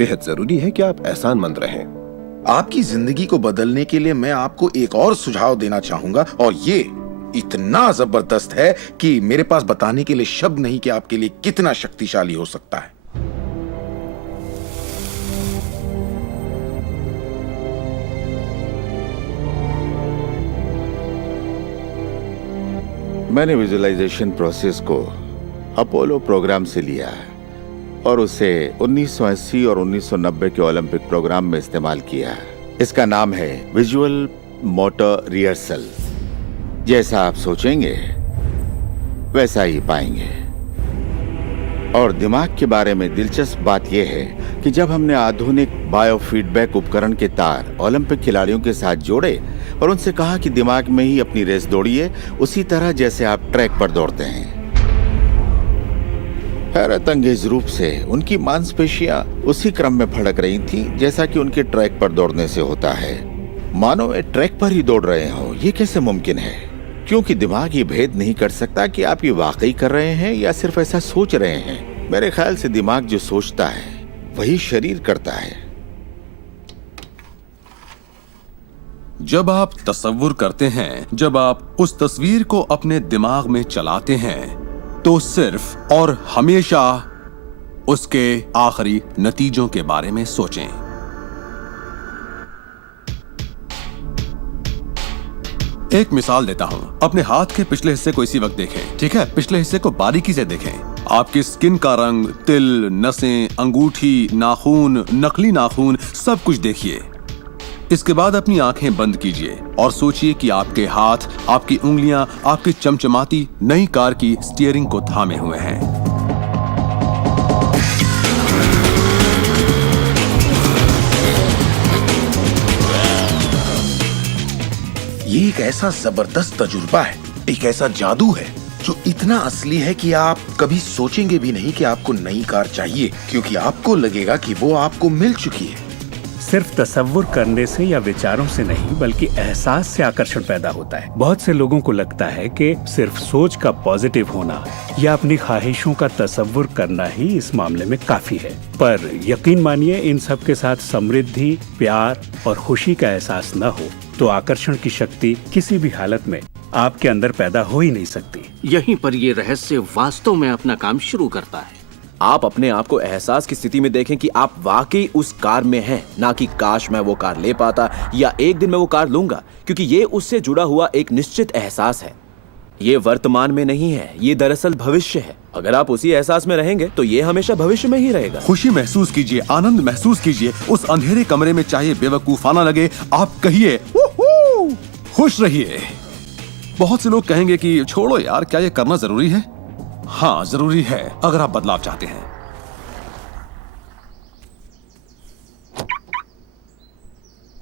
बेहद जरूरी है कि आप एहसानमंद रहें। आपकी जिंदगी को बदलने के लिए मैं आपको एक और सुझाव देना चाहूंगा, और ये इतना जबरदस्त है कि मेरे पास बताने के लिए शब्द नहीं कि आपके लिए कितना शक्तिशाली हो सकता है। मैंने विजुअलाइजेशन प्रोसेस को अपोलो प्रोग्राम से लिया है और उसे 1980 और 1990 के ओलंपिक प्रोग्राम में इस्तेमाल किया है। इसका नाम है विजुअल मोटर रिहर्सल। जैसा आप सोचेंगे वैसा ही पाएंगे। और दिमाग के बारे में दिलचस्प बात यह है कि जब हमने आधुनिक बायोफीडबैक उपकरण के तार ओलंपिक खिलाड़ियों के साथ जोड़े और उनसे कहा कि दिमाग में ही अपनी रेस दौड़िए, उसी तरह जैसे आप ट्रैक पर दौड़ते हैं। हैरत अंगेज रूप से उनकी मांसपेशियां उसी क्रम में फड़क रही थी जैसा कि उनके ट्रैक पर दौड़ने से होता है, मानो वे ट्रैक पर ही दौड़ रहे हो। ये कैसे मुमकिन है? क्योंकि दिमाग ये भेद नहीं कर सकता कि आप ये वाकई कर रहे हैं या सिर्फ ऐसा सोच रहे हैं। मेरे ख्याल से दिमाग जो सोचता है वही शरीर करता है। जब आप तसव्वुर करते हैं, जब आप उस तस्वीर को अपने दिमाग में चलाते हैं, तो सिर्फ और हमेशा उसके आखिरी नतीजों के बारे में सोचें। एक मिसाल देता हूं। अपने हाथ के पिछले हिस्से को इसी वक्त देखें, ठीक है? पिछले हिस्से को बारीकी से देखें। आपकी स्किन का रंग, तिल, नसें, अंगूठी, नाखून, नकली नाखून, सब कुछ देखिए। इसके बाद अपनी आंखें बंद कीजिए और सोचिए कि आपके हाथ, आपकी उंगलियां, आपकी चमचमाती नई कार की स्टीयरिंग को थामे हुए हैं। ये एक ऐसा जबरदस्त तजुर्बा है, एक ऐसा जादू है जो इतना असली है कि आप कभी सोचेंगे भी नहीं कि आपको नई कार चाहिए, क्योंकि आपको लगेगा कि वो आपको मिल चुकी है। सिर्फ तसव्वुर करने से या विचारों से नहीं, बल्कि एहसास से आकर्षण पैदा होता है। बहुत से लोगों को लगता है कि सिर्फ सोच का पॉजिटिव होना या अपनी ख्वाहिशों का तसव्वुर करना ही इस मामले में काफी है। पर यकीन मानिए, इन सब के साथ समृद्धि, प्यार और खुशी का एहसास न हो तो आकर्षण की शक्ति किसी भी हालत में आपके अंदर पैदा हो ही नहीं सकती। यहीं पर ये रहस्य वास्तव में अपना काम शुरू करता है। आप अपने आप को एहसास की स्थिति में देखें कि आप वाकई उस कार में हैं, ना कि काश मैं वो कार ले पाता या एक दिन मैं वो कार लूंगा, क्योंकि ये उससे जुड़ा हुआ एक निश्चित एहसास है। ये वर्तमान में नहीं है, ये दरअसल भविष्य है। अगर आप उसी एहसास में रहेंगे तो ये हमेशा भविष्य में ही रहेगा। खुशी महसूस कीजिए, आनंद महसूस कीजिए। उस अंधेरे कमरे में चाहे बेवकूफाना लगे, आप कहिए वूहू, खुश रहिए। बहुत से लोग कहेंगे कि छोड़ो यार, क्या ये करना जरूरी है? हाँ, जरूरी है अगर आप बदलाव चाहते हैं।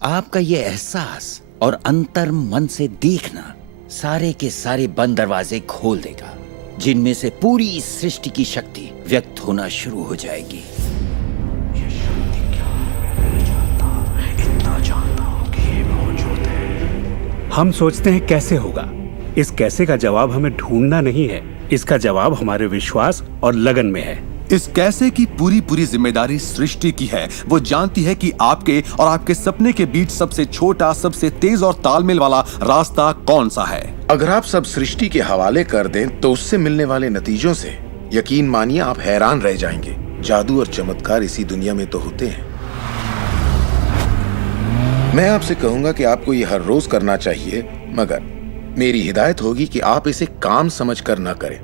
आपका ये एहसास और अंतर मन से देखना सारे के सारे बंद दरवाजे खोल देगा, जिनमें से पूरी इस सृष्टि की शक्ति व्यक्त होना शुरू हो जाएगी। ये शक्ति क्या है मैं नहीं जानता, इतना जानता हूं कि ये मौजूद है। हम सोचते हैं कैसे होगा। इस कैसे का जवाब हमें ढूंढना नहीं है, इसका जवाब हमारे विश्वास और लगन में है। इस कैसे की पूरी जिम्मेदारी सृष्टि की है। वो जानती है कि आपके और आपके सपने के बीच सबसे छोटा, सबसे तेज और तालमेल वाला रास्ता कौन सा है। अगर आप सब सृष्टि के हवाले कर दें तो उससे मिलने वाले नतीजों से यकीन मानिए आप हैरान रह जाएंगे। जादू और चमत्कार इसी दुनिया में तो होते हैं। मैं आपसे कहूंगा कि आपको ये हर रोज करना चाहिए, मगर मेरी हिदायत होगी कि आप इसे काम समझकर न करें।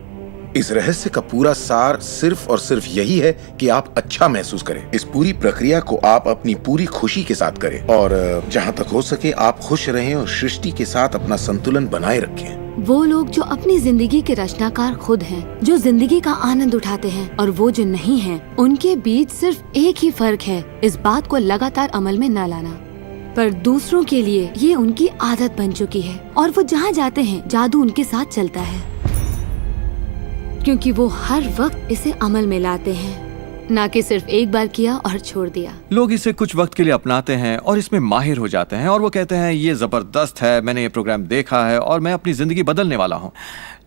इस रहस्य का पूरा सार सिर्फ और सिर्फ यही है कि आप अच्छा महसूस करें। इस पूरी प्रक्रिया को आप अपनी पूरी खुशी के साथ करें और जहां तक हो सके आप खुश रहें और सृष्टि के साथ अपना संतुलन बनाए रखें। वो लोग जो अपनी जिंदगी के रचनाकार खुद हैं, जो जिंदगी का आनंद उठाते हैं, और वो जो नहीं हैं, उनके बीच सिर्फ एक ही फर्क है, इस बात को लगातार अमल में न लाना। पर दूसरों के लिए ये उनकी आदत बन चुकी है और वो जहाँ जाते हैं जादू उनके साथ चलता है, क्योंकि वो हर वक्त इसे अमल में लाते हैं, ना कि सिर्फ एक बार किया और छोड़ दिया। लोग इसे कुछ वक्त के लिए अपनाते हैं और इसमें माहिर हो जाते हैं और वो कहते हैं ये जबरदस्त है, मैंने ये प्रोग्राम देखा है और मैं अपनी जिंदगी बदलने वाला हूँ।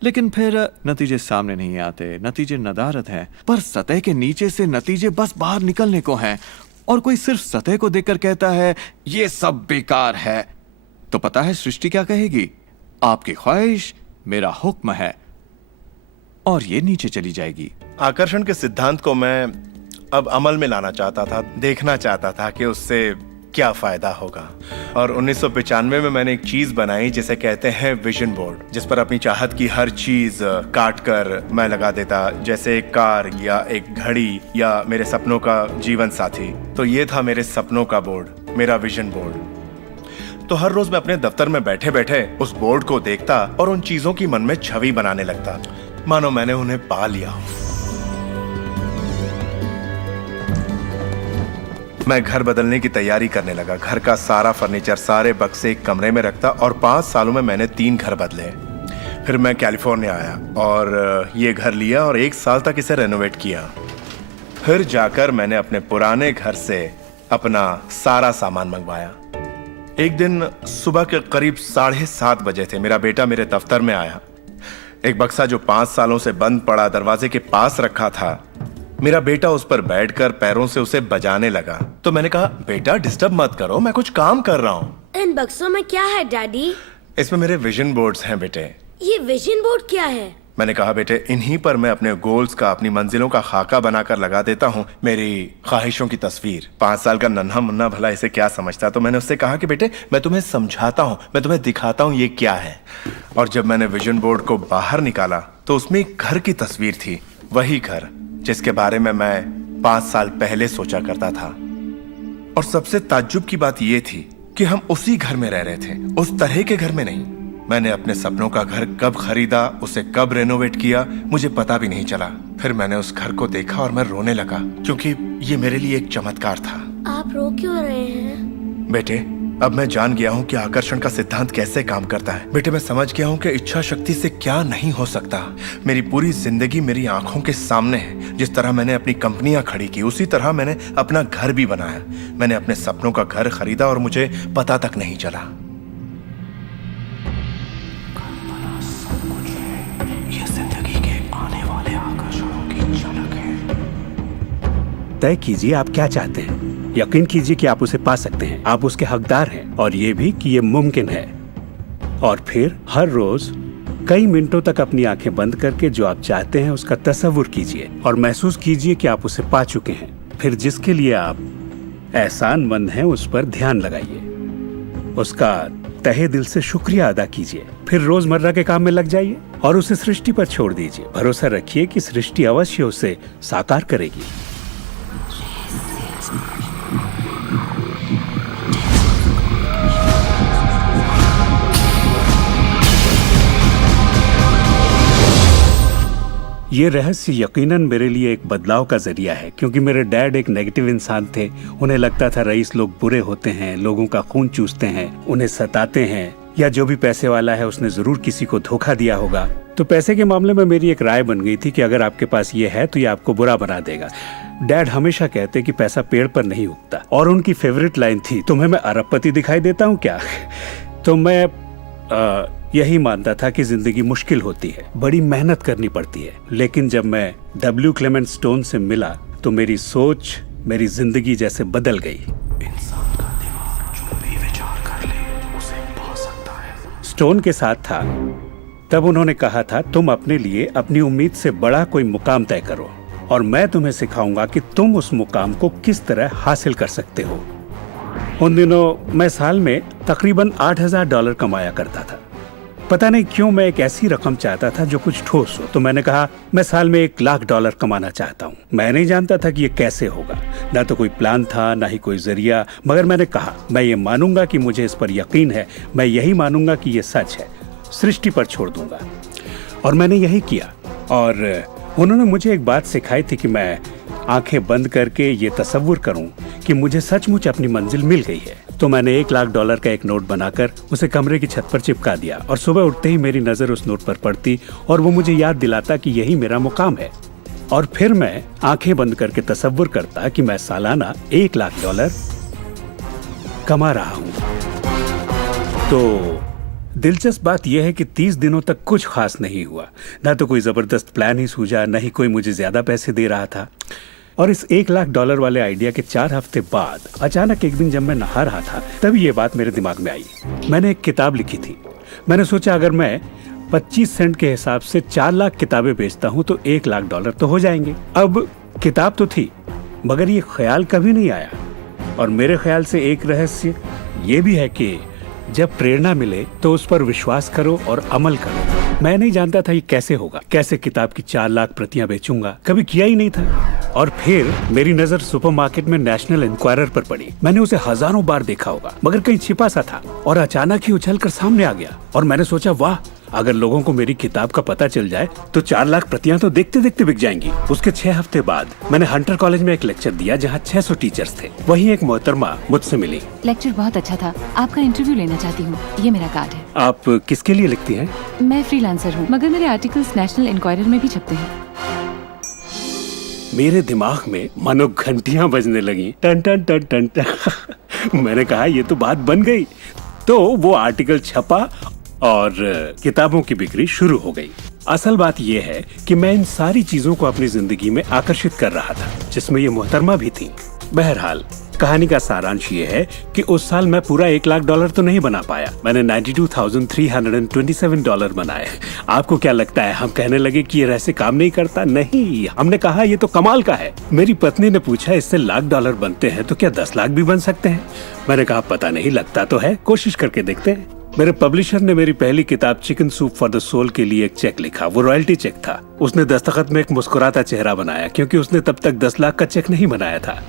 लेकिन फिर नतीजे सामने नहीं आते, नतीजे नदारत हैं। पर सतह के नीचे से नतीजे बस बाहर निकलने को हैं। और कोई सिर्फ सतह को देखकर कहता है ये सब बेकार है, तो पता है सृष्टि क्या कहेगी? आपकी ख्वाहिश मेरा हुक्म है, और ये नीचे चली जाएगी। आकर्षण के सिद्धांत को मैं अब अमल में लाना चाहता था, देखना चाहता था कि उससे क्या फायदा होगा। और 1995 में मैंने एक चीज बनाई जिसे कहते हैं विजन बोर्ड, जिस पर अपनी चाहत की हर चीज काट कर मैं लगा देता, जैसे एक कार या एक घड़ी या मेरे सपनों का जीवन साथी। तो ये था मेरे सपनों का बोर्ड, मेरा विजन बोर्ड। तो हर रोज मैं अपने दफ्तर में बैठे बैठे उस बोर्ड को देखता और उन चीजों की मन में छवि बनाने लगता, मानो मैंने उन्हें पा लिया हो। मैं घर बदलने की तैयारी करने लगा। घर का सारा फर्नीचर, सारे बक्से एक कमरे में रखता और 5 सालों में मैंने 3 घर बदले। फिर मैं कैलिफोर्निया आया और ये घर लिया और 1 साल तक इसे रेनोवेट किया। फिर जाकर मैंने अपने पुराने घर से अपना सारा सामान मंगवाया। एक दिन सुबह के करीब 7:30 बजे थे। मेरा बेटा मेरे दफ्तर में आया। एक बक्सा जो 5 सालों से बंद पड़ा दरवाजे के पास रखा था, मेरा बेटा उस पर बैठकर पैरों से उसे बजाने लगा। तो मैंने कहा, बेटा डिस्टर्ब मत करो, मैं कुछ काम कर रहा हूँ। इन बक्सों में क्या है डैडी? इसमें मेरे विजन बोर्ड्स हैं बेटे। ये विजन बोर्ड क्या है? मैंने कहा, बेटे इन्हीं पर मैं अपने गोल्स का, अपनी मंजिलों का खाका बनाकर लगा देता हूँ, मेरी ख्वाहिशों की तस्वीर। 5 साल का नन्हा मुन्ना भला इसे क्या समझता। तो मैंने उससे कहा कि बेटे मैं तुम्हें समझाता हूँ, मैं तुम्हें दिखाता हूँ ये क्या है। और जब मैंने विजन बोर्ड को बाहर निकाला तो उसमें एक घर की तस्वीर थी, वही घर जिसके बारे में मैं 5 साल पहले सोचा करता था। और सबसे ताज्जुब की बात यह थी कि हम उसी घर में रह रहे थे, उस तरह के घर में नहीं। मैंने अपने सपनों का घर कब खरीदा, उसे कब रेनोवेट किया, मुझे पता भी नहीं चला। फिर मैंने उस घर को देखा और मैं रोने लगा, क्योंकि ये मेरे लिए एक चमत्कार था। आप रो क्यों रहे हैं? बेटे अब मैं जान गया हूँ कि आकर्षण का सिद्धांत कैसे काम करता है। बेटे मैं समझ गया हूँ कि इच्छा शक्ति से क्या नहीं हो सकता। मेरी पूरी जिंदगी मेरी आंखों के सामने है। जिस तरह मैंने अपनी कंपनियां खड़ी की, उसी तरह मैंने अपना घर भी बनाया। मैंने अपने सपनों का घर खरीदा और मुझे पता तक नहीं चला। ये जिंदगी के आने वाले आकर्षणों की झलक है। तय कीजिए आप क्या चाहते हैं। यकीन कीजिए कि आप उसे पा सकते हैं, आप उसके हकदार हैं, और ये भी कि ये मुमकिन है। और फिर हर रोज कई मिनटों तक अपनी आंखें बंद करके जो आप चाहते हैं उसका तसव्वुर कीजिए और महसूस कीजिए कि आप उसे पा चुके हैं। फिर जिसके लिए आप एहसानमंद हैं उस पर ध्यान लगाइए, उसका तहे दिल से शुक्रिया अदा कीजिए। फिर रोजमर्रा के काम में लग जाइए और उसे सृष्टि पर छोड़ दीजिए। भरोसा रखिए कि सृष्टि अवश्य उसे साकार करेगी। ये रहस्य यकीनन मेरे लिए एक बदलाव का जरिया है, क्योंकि मेरे डैड एक नेगेटिव इंसान थे। उन्हें लगता था रईस लोग बुरे होते हैं, लोगों का खून चूसते हैं, उन्हें सताते हैं, या जो भी पैसे वाला है उसने जरूर किसी को धोखा दिया होगा। तो पैसे के मामले में मेरी एक राय बन गई थी कि अगर आपके पास ये है तो ये आपको बुरा बना देगा। डैड हमेशा कहते कि पैसा पेड़ पर नहीं उगता, और उनकी फेवरेट लाइन थी, तुम्हें मैं अरबपति दिखाई देता हूँ क्या? तो मैं यही मानता था कि जिंदगी मुश्किल होती है, बड़ी मेहनत करनी पड़ती है। लेकिन जब मैं W. क्लेमेंट स्टोन से मिला तो मेरी सोच, मेरी जिंदगी जैसे बदल गई। इंसान का दिमाग जो भी विचार कर ले उसे पा सकता है। स्टोन के साथ था तब उन्होंने कहा था, तुम अपने लिए अपनी उम्मीद से बड़ा कोई मुकाम तय करो और मैं तुम्हें सिखाऊंगा कि तुम उस मुकाम को किस तरह हासिल कर सकते हो। उन दिनों मैं साल में तकरीबन $8,000 कमाया करता था। पता नहीं क्यों मैं एक ऐसी रकम चाहता था जो कुछ ठोस हो। तो मैंने कहा मैं साल में $1,00,000 कमाना चाहता हूँ। मैं नहीं जानता था कि ये कैसे होगा, ना तो कोई प्लान था ना ही कोई जरिया, मगर मैंने कहा मैं ये मानूंगा कि मुझे इस पर यकीन है, मैं यही मानूंगा कि ये सच है, सृष्टि पर छोड़ दूंगा। और मैंने यही किया। और उन्होंने मुझे एक बात सिखाई थी कि मैं आंखें बंद करके ये तसव्वुर करूं कि मुझे सचमुच अपनी मंजिल मिल गई है। तो मैंने $1,00,000 का एक नोट बनाकर उसे कमरे की छत पर चिपका दिया और सुबह उठते ही मेरी नजर उस नोट पर पड़ती और वो मुझे याद दिलाता कि यही मेरा मुकाम है। और फिर मैं आंखें बंद करके तसव्वुर करता कि मैं सालाना $1,00,000 कमा रहा हूं। तो दिलचस्प बात यह है कि 30 दिनों तक कुछ खास नहीं हुआ। ना तो कोई जबरदस्त प्लान ही सूझा, न ही कोई मुझे ज्यादा पैसे दे रहा था। और इस $1,00,000 वाले आइडिया के 4 हफ्ते बाद अचानक एक दिन जब मैं नहा रहा था तभी ये बात मेरे दिमाग में आई। मैंने एक किताब लिखी थी। मैंने सोचा अगर मैं 25 सेंट के हिसाब से 4 लाख किताबें बेचता हूँ तो $1,00,000 तो हो जाएंगे। अब किताब तो थी मगर ये ख्याल कभी नहीं आया। और मेरे ख्याल से एक रहस्य ये भी है कि जब प्रेरणा मिले तो उस पर विश्वास करो और अमल करो। मैं नहीं जानता था ये कैसे होगा, कैसे किताब की 4 लाख प्रतियां बेचूंगा, कभी किया ही नहीं था। और फिर मेरी नजर सुपरमार्केट में नेशनल इंक्वायरर पर पड़ी। मैंने उसे हजारों बार देखा होगा मगर कहीं छिपा सा था और अचानक ही उछलकर सामने आ गया। और मैंने सोचा वाह, अगर लोगों को मेरी किताब का पता चल जाए तो 4 लाख प्रतियां तो देखते देखते बिक जाएंगी। उसके 6 हफ्ते बाद मैंने हंटर कॉलेज में एक लेक्चर दिया जहां 600 टीचर्स थे। वहीं एक मोहतरमा मुझसे मिली। लेक्चर बहुत अच्छा था, आपका इंटरव्यू लेना चाहती हूँ, ये मेरा कार्ड है। आप किसके लिए लिखती हैं? मैं फ्रीलांसर हूँ मगर मेरे आर्टिकल्स नेशनल इंक्वायरर में भी छपते हैं। मेरे दिमाग में मानो घंटियां बजने लगी, टन टन टन टन टन। मैंने कहा ये तो बात बन गई। तो वो आर्टिकल छपा और किताबों की बिक्री शुरू हो गई। असल बात यह है कि मैं इन सारी चीजों को अपनी जिंदगी में आकर्षित कर रहा था जिसमें ये मोहतरमा भी थी। बहरहाल कहानी का सारांश ये है कि उस साल मैं पूरा $1,00,000 तो नहीं बना पाया। मैंने $92,327 बनाए। आपको क्या लगता है हम कहने लगे कि ये रहस्य काम नहीं करता? नहीं, हमने कहा ये तो कमाल का है। मेरी पत्नी ने पूछा इससे $1,00,000 बनते हैं तो क्या 10 लाख भी बन सकते हैं? मैंने कहा पता नहीं, लगता तो है, कोशिश करके देखते हैं। मेरे पब्लिशर ने मेरी पहली किताब chicken soup for the soul के लिए एक चेक लिखा। वो रॉयल्टी चेक था। उसने दस्तखत में एक मुस्कुराता चेहरा बनाया क्योंकि उसने तब तक 10 लाख का चेक नहीं बनाया था।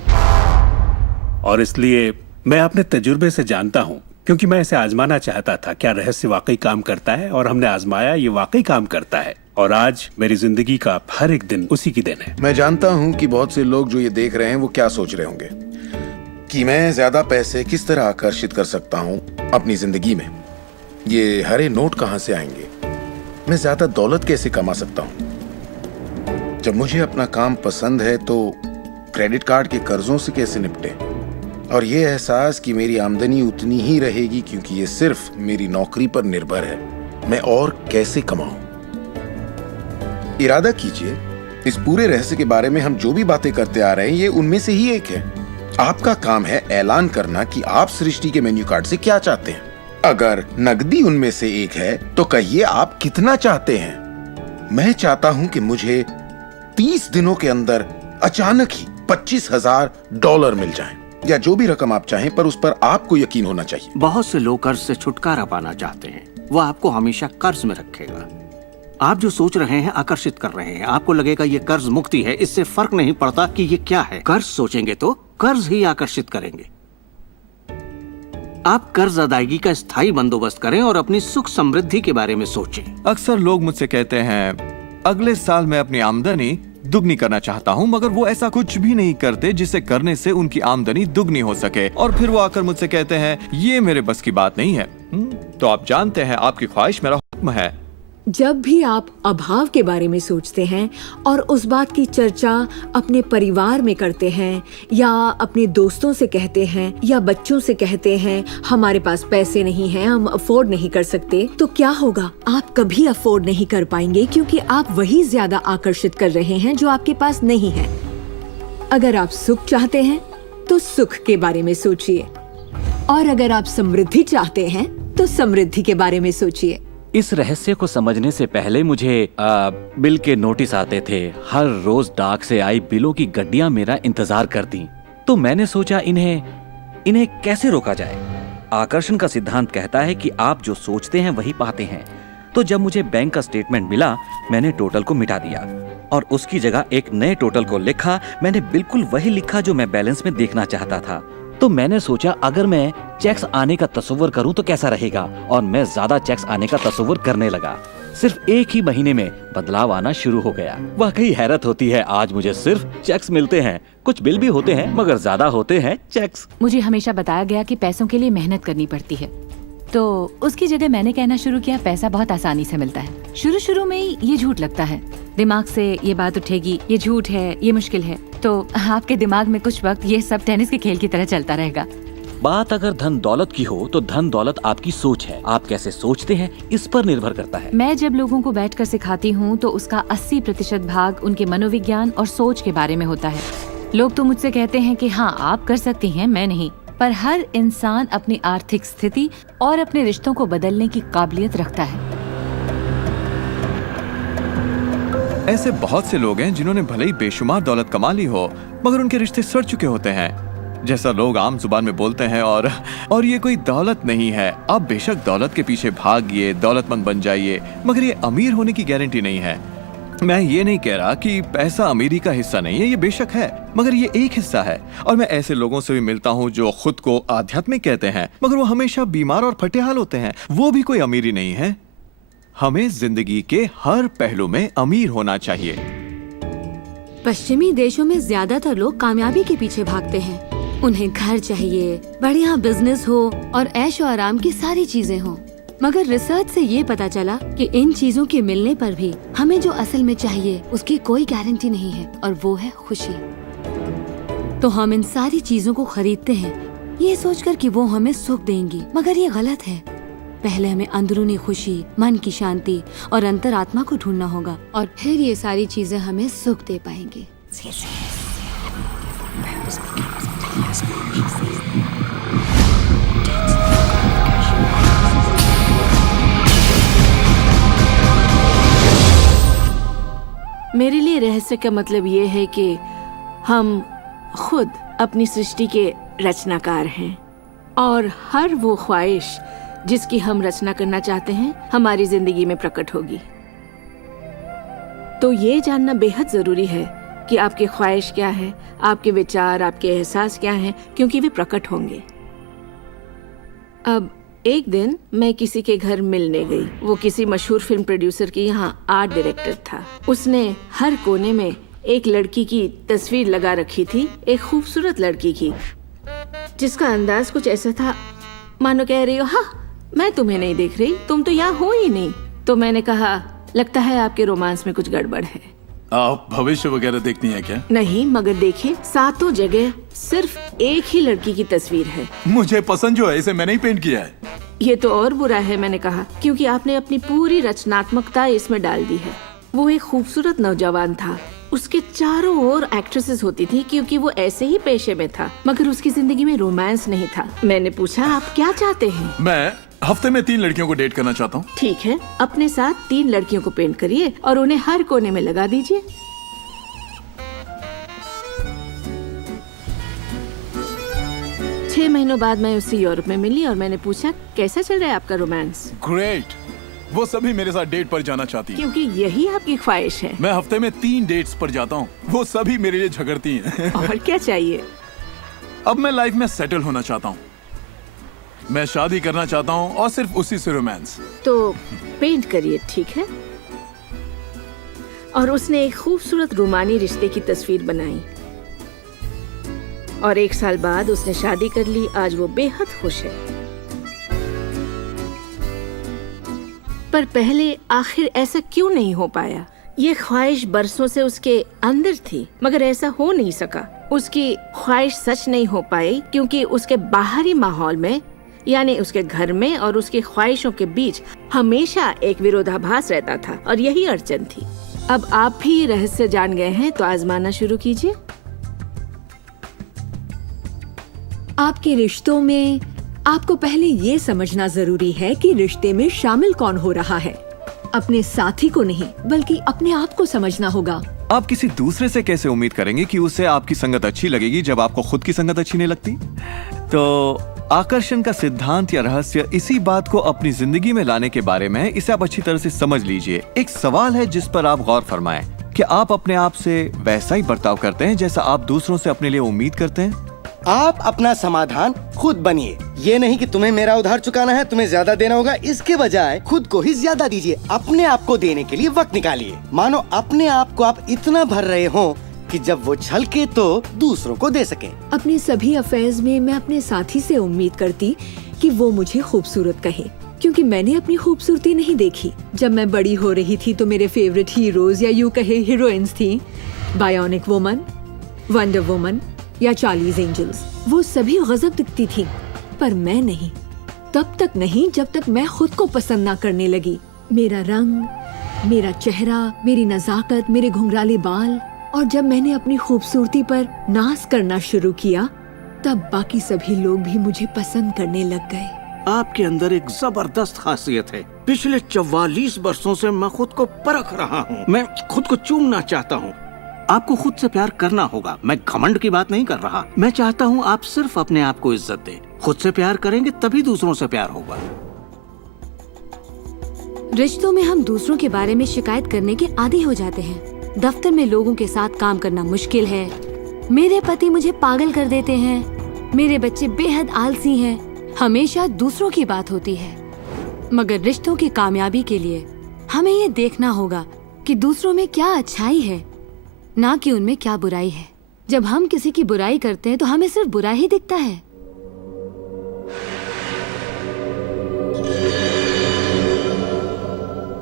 और इसलिए मैं अपने तजुर्बे से जानता हूँ, क्योंकि मैं इसे आजमाना चाहता था क्या रहस्य वाकई काम करता है, और हमने आजमाया, ये वाकई काम करता है। और आज मेरी जिंदगी का हर एक दिन उसी की दिन है। मैं जानता हूँ कि बहुत से लोग जो ये देख रहे हैं वो क्या सोच रहे होंगे कि मैं ज्यादा पैसे किस तरह आकर्षित कर सकता हूँ अपनी जिंदगी में। ये हरे नोट कहाँ से आएंगे, मैं ज्यादा दौलत कैसे कमा सकता हूँ। जब मुझे अपना काम पसंद है तो क्रेडिट कार्ड के कर्जों से कैसे निपटे, और ये एहसास कि मेरी आमदनी उतनी ही रहेगी क्योंकि ये सिर्फ मेरी नौकरी पर निर्भर है, मैं और कैसे कमाऊं। इरादा कीजिए इस पूरे रहस्य के बारे में हम जो भी बातें करते आ रहे हैं ये उनमें से ही एक है। आपका काम है ऐलान करना कि आप सृष्टि के मेन्यू कार्ड से क्या चाहते हैं। अगर नकदी उनमें से एक है तो कहिए आप कितना चाहते हैं। मैं चाहता हूं कि मुझे 30 दिनों के अंदर अचानक ही $25,000 मिल जाएं, या जो भी रकम आप चाहें, पर उस पर आपको यकीन होना चाहिए। बहुत से लोग कर्ज से छुटकारा पाना चाहते हैं, वो आपको हमेशा कर्ज में रखेगा। आप जो सोच रहे हैं आकर्षित कर रहे हैं। आपको लगेगा ये कर्ज मुक्ति है, इससे फर्क नहीं पड़ता कि ये क्या है। कर्ज सोचेंगे तो कर्ज ही आकर्षित करेंगे। आप कर्ज अदायगी का स्थायी बंदोबस्त करें और अपनी सुख समृद्धि के बारे में सोचें। अक्सर लोग मुझसे कहते हैं अगले साल मैं अपनी आमदनी दुगनी करना चाहता हूं, मगर वो ऐसा कुछ भी नहीं करते जिसे करने से उनकी आमदनी दुगनी हो सके। और फिर वो आकर मुझसे कहते हैं ये मेरे बस की बात नहीं है। तो आप जानते हैं आपकी ख्वाहिश मेरा हुक्म है। जब भी आप अभाव के बारे में सोचते हैं और उस बात की चर्चा अपने परिवार में करते हैं या अपने दोस्तों से कहते हैं या बच्चों से कहते हैं हमारे पास पैसे नहीं हैं, हम अफोर्ड नहीं कर सकते, तो क्या होगा? आप कभी अफोर्ड नहीं कर पाएंगे क्योंकि आप वही ज्यादा आकर्षित कर रहे हैं जो आपके पास नहीं है। अगर आप सुख चाहते हैं तो सुख के बारे में सोचिए, और अगर आप समृद्धि चाहते हैं तो समृद्धि के बारे में सोचिए। इस रहस्य को समझने से पहले मुझे बिल के नोटिस आते थे। हर रोज डाक से आई बिलों की गड्डियां मेरा इंतजार करती। तो मैंने सोचा इन्हें कैसे रोका जाए। आकर्षण का सिद्धांत कहता है कि आप जो सोचते हैं वही पाते हैं। तो जब मुझे बैंक का स्टेटमेंट मिला, मैंने टोटल को मिटा दिया और उसकी जगह एक नए टोटल को लिखा। मैंने बिल्कुल वही लिखा जो मैं बैलेंस में देखना चाहता था। तो मैंने सोचा अगर मैं चेक्स आने का तस्वीर करूं तो कैसा रहेगा, और मैं ज्यादा चेक्स आने का तस्वीर करने लगा। सिर्फ एक ही महीने में बदलाव आना शुरू हो गया। वाकई हैरत होती है, आज मुझे सिर्फ चेक्स मिलते हैं। कुछ बिल भी होते हैं मगर ज्यादा होते हैं चेक्स। मुझे हमेशा बताया गया कि पैसों के लिए मेहनत करनी पड़ती है, तो उसकी जगह मैंने कहना शुरू किया पैसा बहुत आसानी से मिलता है। शुरू में ये झूठ लगता है, दिमाग से ये बात उठेगी ये झूठ है, ये मुश्किल है। तो आपके दिमाग में कुछ वक्त ये सब टेनिस के खेल की तरह चलता रहेगा। बात अगर धन दौलत की हो तो धन दौलत आपकी सोच है। आप कैसे सोचते हैं इस पर निर्भर करता है। मैं जब लोगों को बैठकर सिखाती हूँ तो उसका 80% भाग उनके मनोविज्ञान और सोच के बारे में होता है। लोग तो मुझसे कहते हैं कि हाँ आप कर सकती हैं, मैं नहीं। पर हर इंसान अपनी आर्थिक स्थिति और अपने रिश्तों को बदलने की काबिलियत रखता है। ऐसे बहुत से लोग हैं जिन्होंने भले ही बेशुमार दौलत कमा ली हो, मगर उनके रिश्ते सड़ चुके होते हैं, जैसा लोग आम जुबान में बोलते हैं। और ये कोई दौलत नहीं है। आप बेशक दौलत के पीछे भागिए, दौलतमंद बन जाइए, मगर ये अमीर होने की गारंटी नहीं है। मैं ये नहीं कह रहा कि पैसा अमीरी का हिस्सा नहीं है, ये बेशक है, मगर ये एक हिस्सा है। और मैं ऐसे लोगों से भी मिलता हूँ जो खुद को आध्यात्मिक कहते हैं, मगर वो हमेशा बीमार और फटेहाल होते हैं। वो भी कोई अमीरी नहीं है। हमें जिंदगी के हर पहलू में अमीर होना चाहिए। पश्चिमी देशों में ज्यादातर लोग कामयाबी के पीछे भागते हैं। उन्हें घर चाहिए, बढ़िया बिजनेस हो और ऐशो आराम की सारी चीजें हो। मगर रिसर्च से ये पता चला कि इन चीजों के मिलने पर भी हमें जो असल में चाहिए उसकी कोई गारंटी नहीं है, और वो है खुशी। तो हम इन सारी चीजों को खरीदते हैं ये सोचकर कि वो हमें सुख देंगी, मगर ये गलत है। पहले हमें अंदरूनी खुशी, मन की शांति और अंतरात्मा को ढूंढना होगा, और फिर ये सारी चीजें हमें सुख दे पाएंगी। मेरे लिए रहस्य का मतलब ये है कि हम खुद अपनी सृष्टि के रचनाकार हैं, और हर वो ख्वाहिश जिसकी हम रचना करना चाहते हैं हमारी जिंदगी में प्रकट होगी। तो ये जानना बेहद जरूरी है कि आपकी ख्वाहिश क्या है, आपके विचार, आपके एहसास क्या हैं, क्योंकि वे प्रकट होंगे। अब एक दिन मैं किसी के घर मिलने गई। वो किसी मशहूर फिल्म प्रोड्यूसर की यहाँ आर्ट डायरेक्टर था। उसने हर कोने में एक लड़की की तस्वीर लगा रखी थी, एक खूबसूरत लड़की की, जिसका अंदाज कुछ ऐसा था मानो कह रही हो, हाँ मैं तुम्हें नहीं देख रही, तुम तो यहाँ हो ही नहीं। तो मैंने कहा, लगता है आपके रोमांस में कुछ गड़बड़ है। आप भविष्य वगैरह देखती हैं क्या? नहीं, मगर देखिए सातों जगह सिर्फ एक ही लड़की की तस्वीर है। मुझे पसंद जो है इसे मैंने ही पेंट किया है। ये तो और बुरा है, मैंने कहा, क्योंकि आपने अपनी पूरी रचनात्मकता इसमें डाल दी है। वो एक खूबसूरत नौजवान था, उसके चारों ओर एक्ट्रेसेस होती थी क्योंकि वो ऐसे ही पेशे में था, मगर उसकी जिंदगी में रोमांस नहीं था। मैंने पूछा, आप क्या चाहते हैं? मैं हफ्ते में 3 लड़कियों को डेट करना चाहता हूँ। ठीक है, अपने साथ 3 लड़कियों को पेंट करिए और उन्हें हर कोने में लगा दीजिए। छह महीनों बाद मैं उससे यूरोप में मिली और मैंने पूछा, कैसा चल रहा है आपका रोमांस? ग्रेट। वो सभी मेरे साथ डेट पर जाना चाहती हैं। क्योंकि यही आपकी ख्वाहिश है। मैं हफ्ते में 3 डेट्स पर जाता हूँ, वो सभी मेरे लिए झगड़ती हैं। और क्या चाहिए? अब मैं लाइफ में सेटल होना चाहता हूँ। मैं शादी करना चाहता हूँ और सिर्फ उसी से रोमांस। तो पेंट करिए, ठीक है? और उसने एक खूबसूरत रोमानी रिश्ते की तस्वीर बनाई और 1 साल बाद उसने शादी कर ली। आज वो बेहद खुश है। पर पहले आखिर ऐसा क्यों नहीं हो पाया? ये ख्वाहिश बरसों से उसके अंदर थी, मगर ऐसा हो नहीं सका। उसकी ख्वाहिश सच नहीं हो पाई क्योंकि उसके बाहरी माहौल में, यानी उसके घर में और उसकी ख्वाहिशों के बीच हमेशा एक विरोधाभास रहता था, और यही अड़चन थी। अब आप भी ये रहस्य जान गए हैं, तो आजमाना शुरू कीजिए। आपके रिश्तों में आपको पहले ये समझना जरूरी है कि रिश्ते में शामिल कौन हो रहा है। अपने साथी को नहीं, बल्कि अपने आप को समझना होगा। आप किसी दूसरे से कैसे उम्मीद करेंगे कि उसे आपकी संगत अच्छी लगेगी जब आपको खुद की संगत अच्छी नहीं लगती? तो आकर्षण का सिद्धांत या रहस्य इसी बात को अपनी जिंदगी में लाने के बारे में है। इसे आप अच्छी तरह से समझ लीजिए। एक सवाल है जिस पर आप गौर फरमाएं कि आप अपने आप से वैसा ही बर्ताव करते हैं जैसा आप दूसरों से अपने लिए उम्मीद करते हैं। आप अपना समाधान खुद बनिए। ये नहीं कि तुम्हें मेरा उधार चुकाना है, तुम्हें ज्यादा देना होगा, इसके बजाय खुद को ही ज्यादा दीजिए। अपने आप को देने के लिए वक्त निकालिए। मानो अपने आप को आप इतना भर रहे हो कि जब वो छलके तो दूसरों को दे सके। अपने सभी अफेयर्स में मैं अपने साथी से उम्मीद करती कि वो मुझे खूबसूरत कहे, क्योंकि मैंने अपनी खूबसूरती नहीं देखी। जब मैं बड़ी हो रही थी तो मेरे फेवरेट हीरोज या यूं कहे हीरोइंस थी, बायोनिक वुमन, वंडर वुमन या चार्लीज एंजल्स। वो सभी गजब दिखती थी, पर मैं नहीं। तब तक नहीं जब तक मैं खुद को पसंद ना करने लगी। मेरा रंग, मेरा चेहरा, मेरी नजाकत, मेरे घुंघराले बाल, और जब मैंने अपनी खूबसूरती पर नाज करना शुरू किया, तब बाकी सभी लोग भी मुझे पसंद करने लग गए। आपके अंदर एक जबरदस्त खासियत है। पिछले 44 वर्षों से मैं खुद को परख रहा हूँ। मैं खुद को चूमना चाहता हूँ। आपको खुद से प्यार करना होगा। मैं घमंड की बात नहीं कर रहा। मैं चाहता हूँ आप सिर्फ अपने आप को इज्जत दें। खुद से प्यार करेंगे तभी दूसरों से प्यार होगा। रिश्तों में हम दूसरों के बारे में शिकायत करने के आदी हो जाते हैं। दफ्तर में लोगों के साथ काम करना मुश्किल है। मेरे पति मुझे पागल कर देते हैं। मेरे बच्चे बेहद आलसी हैं। हमेशा दूसरों की बात होती है। मगर रिश्तों की कामयाबी के लिए हमें ये देखना होगा कि दूसरों में क्या अच्छाई है, ना कि उनमें क्या बुराई है। जब हम किसी की बुराई करते हैं तो हमें सिर्फ बुरा ही दिखता है।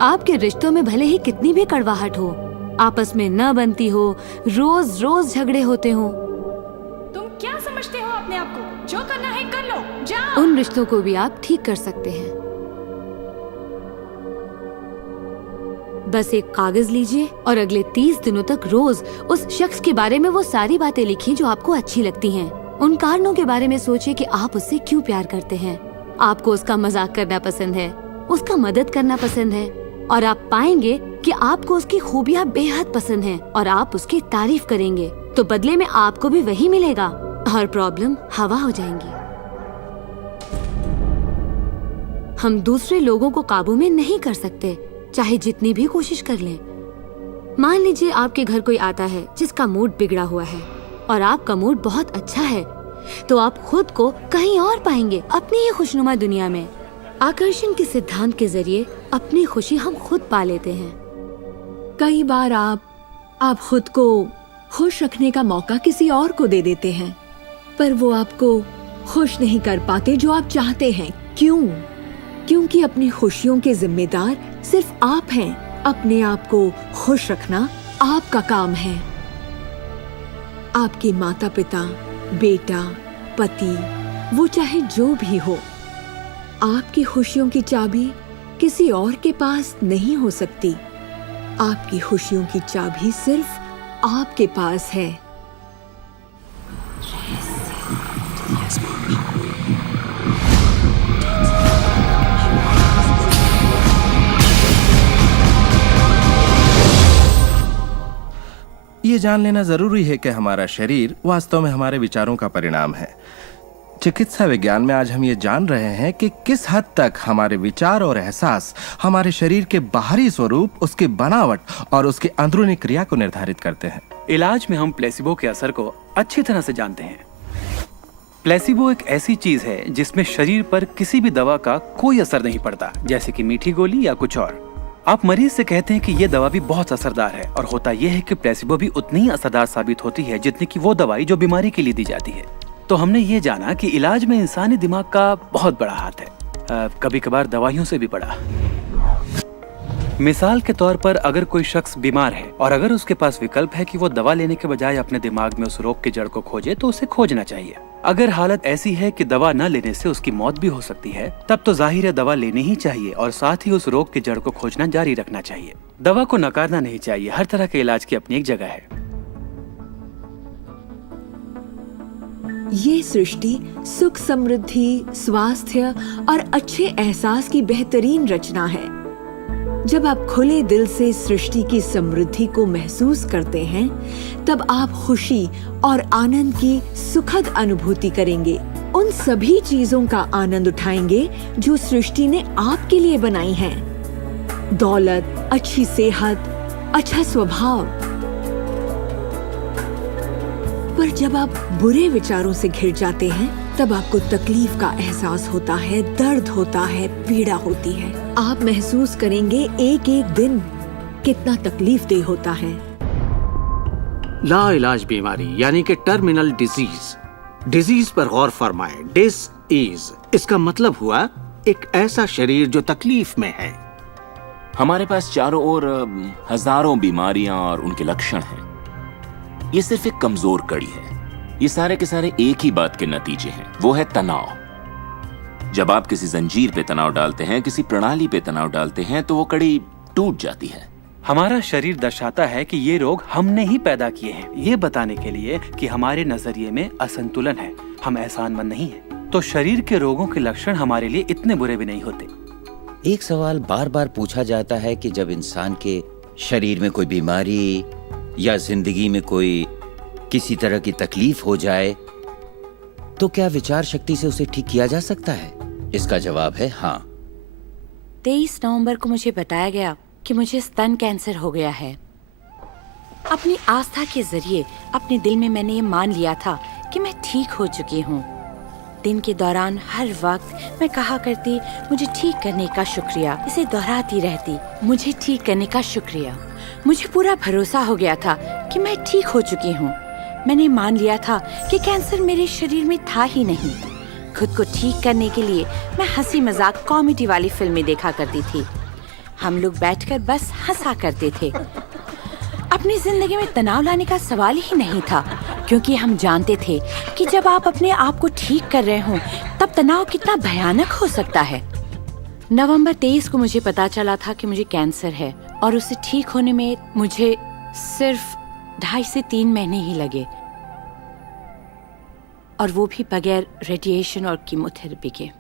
आपके रिश्तों में भले ही कितनी भी कड़वाहट हो, आपस में न बनती हो, रोज रोज झगड़े होते हो, तुम क्या समझते हो अपने आप को? जो करना है कर लो, जाओ। उन रिश्तों को भी आप ठीक कर सकते हैं। बस एक कागज लीजिए और अगले 30 दिनों तक रोज उस शख्स के बारे में वो सारी बातें लिखिए जो आपको अच्छी लगती हैं। उन कारणों के बारे में सोचिए कि आप उससे क्यों प्यार करते हैं। आपको उसका मजाक करना पसंद है, उसका मदद करना पसंद है, और आप पाएंगे कि आपको उसकी खूबियाँ बेहद पसंद हैं और आप उसकी तारीफ करेंगे तो बदले में आपको भी वही मिलेगा और प्रॉब्लम हवा हो जाएंगी। हम दूसरे लोगों को काबू में नहीं कर सकते, चाहे जितनी भी कोशिश कर लें। मान लीजिए आपके घर कोई आता है जिसका मूड बिगड़ा हुआ है और आपका मूड बहुत अच्छा है, तो आप खुद को कहीं और पाएंगे, अपनी ही खुशनुमा दुनिया में। आकर्षण के सिद्धांत के जरिए अपनी खुशी हम खुद पा लेते हैं। कई बार आप खुद को खुश रखने का मौका किसी और को दे देते हैं, पर वो आपको खुश नहीं कर पाते जो आप चाहते हैं। क्यों? क्योंकि अपनी खुशियों के जिम्मेदार सिर्फ आप हैं। अपने आप को खुश रखना आपका काम है। आपके माता पिता, बेटा, पति, वो चाहे जो भी हो, आपकी खुशियों की चाबी किसी और के पास नहीं हो सकती। आपकी खुशियों की चाबी सिर्फ आपके पास है। ये जान लेना जरूरी है कि हमारा शरीर वास्तव में हमारे विचारों का परिणाम है। चिकित्सा विज्ञान में आज हम ये जान रहे हैं कि किस हद तक हमारे विचार और एहसास हमारे शरीर के बाहरी स्वरूप, उसकी बनावट और उसकी अंदरूनी क्रिया को निर्धारित करते हैं। इलाज में हम प्लेसिबो के असर को अच्छी तरह से जानते हैं। प्लेसिबो एक ऐसी चीज है जिसमें शरीर पर किसी भी दवा का कोई असर नहीं पड़ता, जैसे कि मीठी गोली या कुछ और। आप मरीज से कहते हैं कि ये दवा भी बहुत असरदार है, और होता यह है कि प्लेसिबो भी उतनी ही असरदार साबित होती है जितनी कि वो दवाई जो बीमारी के लिए दी जाती है। तो हमने ये जाना कि इलाज में इंसानी दिमाग का बहुत बड़ा हाथ है, कभी कभार दवाइयों से भी बड़ा। मिसाल के तौर पर अगर कोई शख्स बीमार है और अगर उसके पास विकल्प है कि वो दवा लेने के बजाय अपने दिमाग में उस रोग की जड़ को खोजे, तो उसे खोजना चाहिए। अगर हालत ऐसी है कि दवा न लेने से उसकी मौत भी हो सकती है, तब तो जाहिर है दवा लेनी ही चाहिए और साथ ही उस रोग की जड़ को खोजना जारी रखना चाहिए। दवा को नकारना नहीं चाहिए। हर तरह के इलाज की अपनी एक जगह है। ये सृष्टि सुख, समृद्धि, स्वास्थ्य और अच्छे एहसास की बेहतरीन रचना है। जब आप खुले दिल से सृष्टि की समृद्धि को महसूस करते हैं, तब आप खुशी और आनंद की सुखद अनुभूति करेंगे। उन सभी चीजों का आनंद उठाएंगे जो सृष्टि ने आपके लिए बनाई हैं। दौलत, अच्छी सेहत, अच्छा स्वभाव। पर जब आप बुरे विचारों से घिर जाते हैं, तब आपको तकलीफ का एहसास होता है, दर्द होता है, पीड़ा होती है। आप महसूस करेंगे एक एक दिन कितना तकलीफदेह होता है। लाइलाज बीमारी यानी कि टर्मिनल डिजीज पर गौर फरमाएं। डिस इसका मतलब हुआ एक ऐसा शरीर जो तकलीफ में है। हमारे पास चारों ओर हजारों बीमारियां और उनके लक्षण हैं। ये सिर्फ एक कमजोर कड़ी है। ये सारे के सारे एक ही बात के नतीजे हैं, वो है तनाव। जब आप किसी जंजीर पे तनाव डालते हैं, किसी प्रणाली पे तनाव डालते हैं, तो वो कड़ी टूट जाती है। हमारा शरीर दर्शाता है कि ये रोग हमने ही पैदा किए हैं, ये बताने के लिए कि हमारे नजरिए में असंतुलन है, हम एहसानमंद नहीं हैं। तो शरीर के रोगों के लक्षण हमारे लिए इतने बुरे भी नहीं होते। एक सवाल बार बार पूछा जाता है कि जब इंसान के शरीर में कोई बीमारी या जिंदगी में कोई किसी तरह की तकलीफ हो जाए तो क्या विचार शक्ति से उसे ठीक किया जा सकता है? इसका जवाब है हाँ। 23 नवंबर को मुझे बताया गया कि मुझे स्तन कैंसर हो गया है। अपनी आस्था के जरिए अपने दिल में मैंने ये मान लिया था कि मैं ठीक हो चुकी हूँ। दिन के दौरान हर वक्त मैं कहा करती, मुझे ठीक करने का शुक्रिया, इसे दोहराती रहती, मुझे ठीक करने का शुक्रिया। मुझे पूरा भरोसा हो गया था कि मैं ठीक हो चुकी हूँ। मैंने मान लिया था कि कैंसर मेरे शरीर में था ही नहीं। खुद को ठीक करने के लिए मैं हंसी मजाक कॉमेडी वाली फिल्में देखा करती थी। हम लोग बैठकर बस हंसा करते थे। अपनी जिंदगी में तनाव लाने का सवाल ही नहीं था, क्योंकि हम जानते थे कि जब आप अपने आप को ठीक कर रहे हों तब तनाव कितना भयानक हो सकता है। नवंबर 23 को मुझे पता चला था कि मुझे कैंसर है और उसे ठीक होने में मुझे सिर्फ 2.5 से 3 महीने ही लगे, और वो भी बगैर रेडिएशन और कीमोथेरेपी के।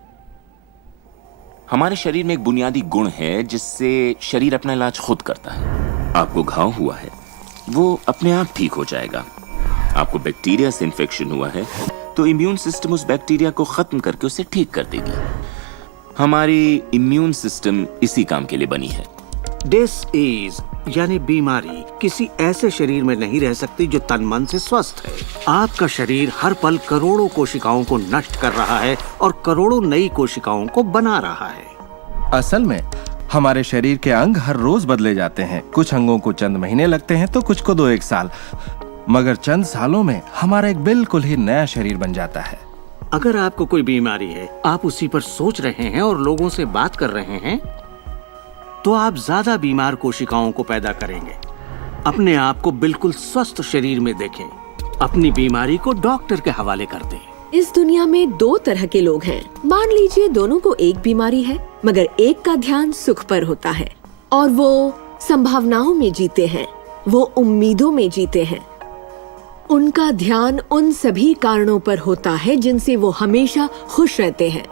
हमारे शरीर में एक बुनियादी गुण है जिससे शरीर अपना इलाज खुद करता है। आपको घाव हुआ है, वो अपने आप ठीक हो जाएगा। आपको बैक्टीरिया से इन्फेक्शन हुआ है तो इम्यून सिस्टम उस बैक्टीरिया को खत्म करके उसे ठीक कर देगी। हमारी इम्यून सिस्टम इसी काम के लिए बनी है। डिसीज यानी बीमारी किसी ऐसे शरीर में नहीं रह सकती जो तन मन से स्वस्थ है। आपका शरीर हर पल करोड़ों कोशिकाओं को नष्ट कर रहा है और करोड़ों नई कोशिकाओं को बना रहा है। असल में हमारे शरीर के अंग हर रोज बदले जाते हैं। कुछ अंगों को चंद महीने लगते हैं तो कुछ को 2-1 साल, मगर चंद सालों में हमारा एक बिल्कुल ही नया शरीर बन जाता है। अगर आपको कोई बीमारी है, आप उसी पर सोच रहे हैं और लोगों से बात कर रहे हैं, तो आप ज्यादा बीमार कोशिकाओं को पैदा करेंगे। अपने आप को बिल्कुल स्वस्थ शरीर में देखें। अपनी बीमारी को डॉक्टर के हवाले कर दें। इस दुनिया में 2 तरह के लोग हैं। मान लीजिए दोनों को एक बीमारी है, मगर एक का ध्यान सुख पर होता है और वो संभावनाओं में जीते हैं, वो उम्मीदों में जीते हैं। उनका ध्यान उन सभी कारणों पर होता है जिनसे वो हमेशा खुश रहते हैं।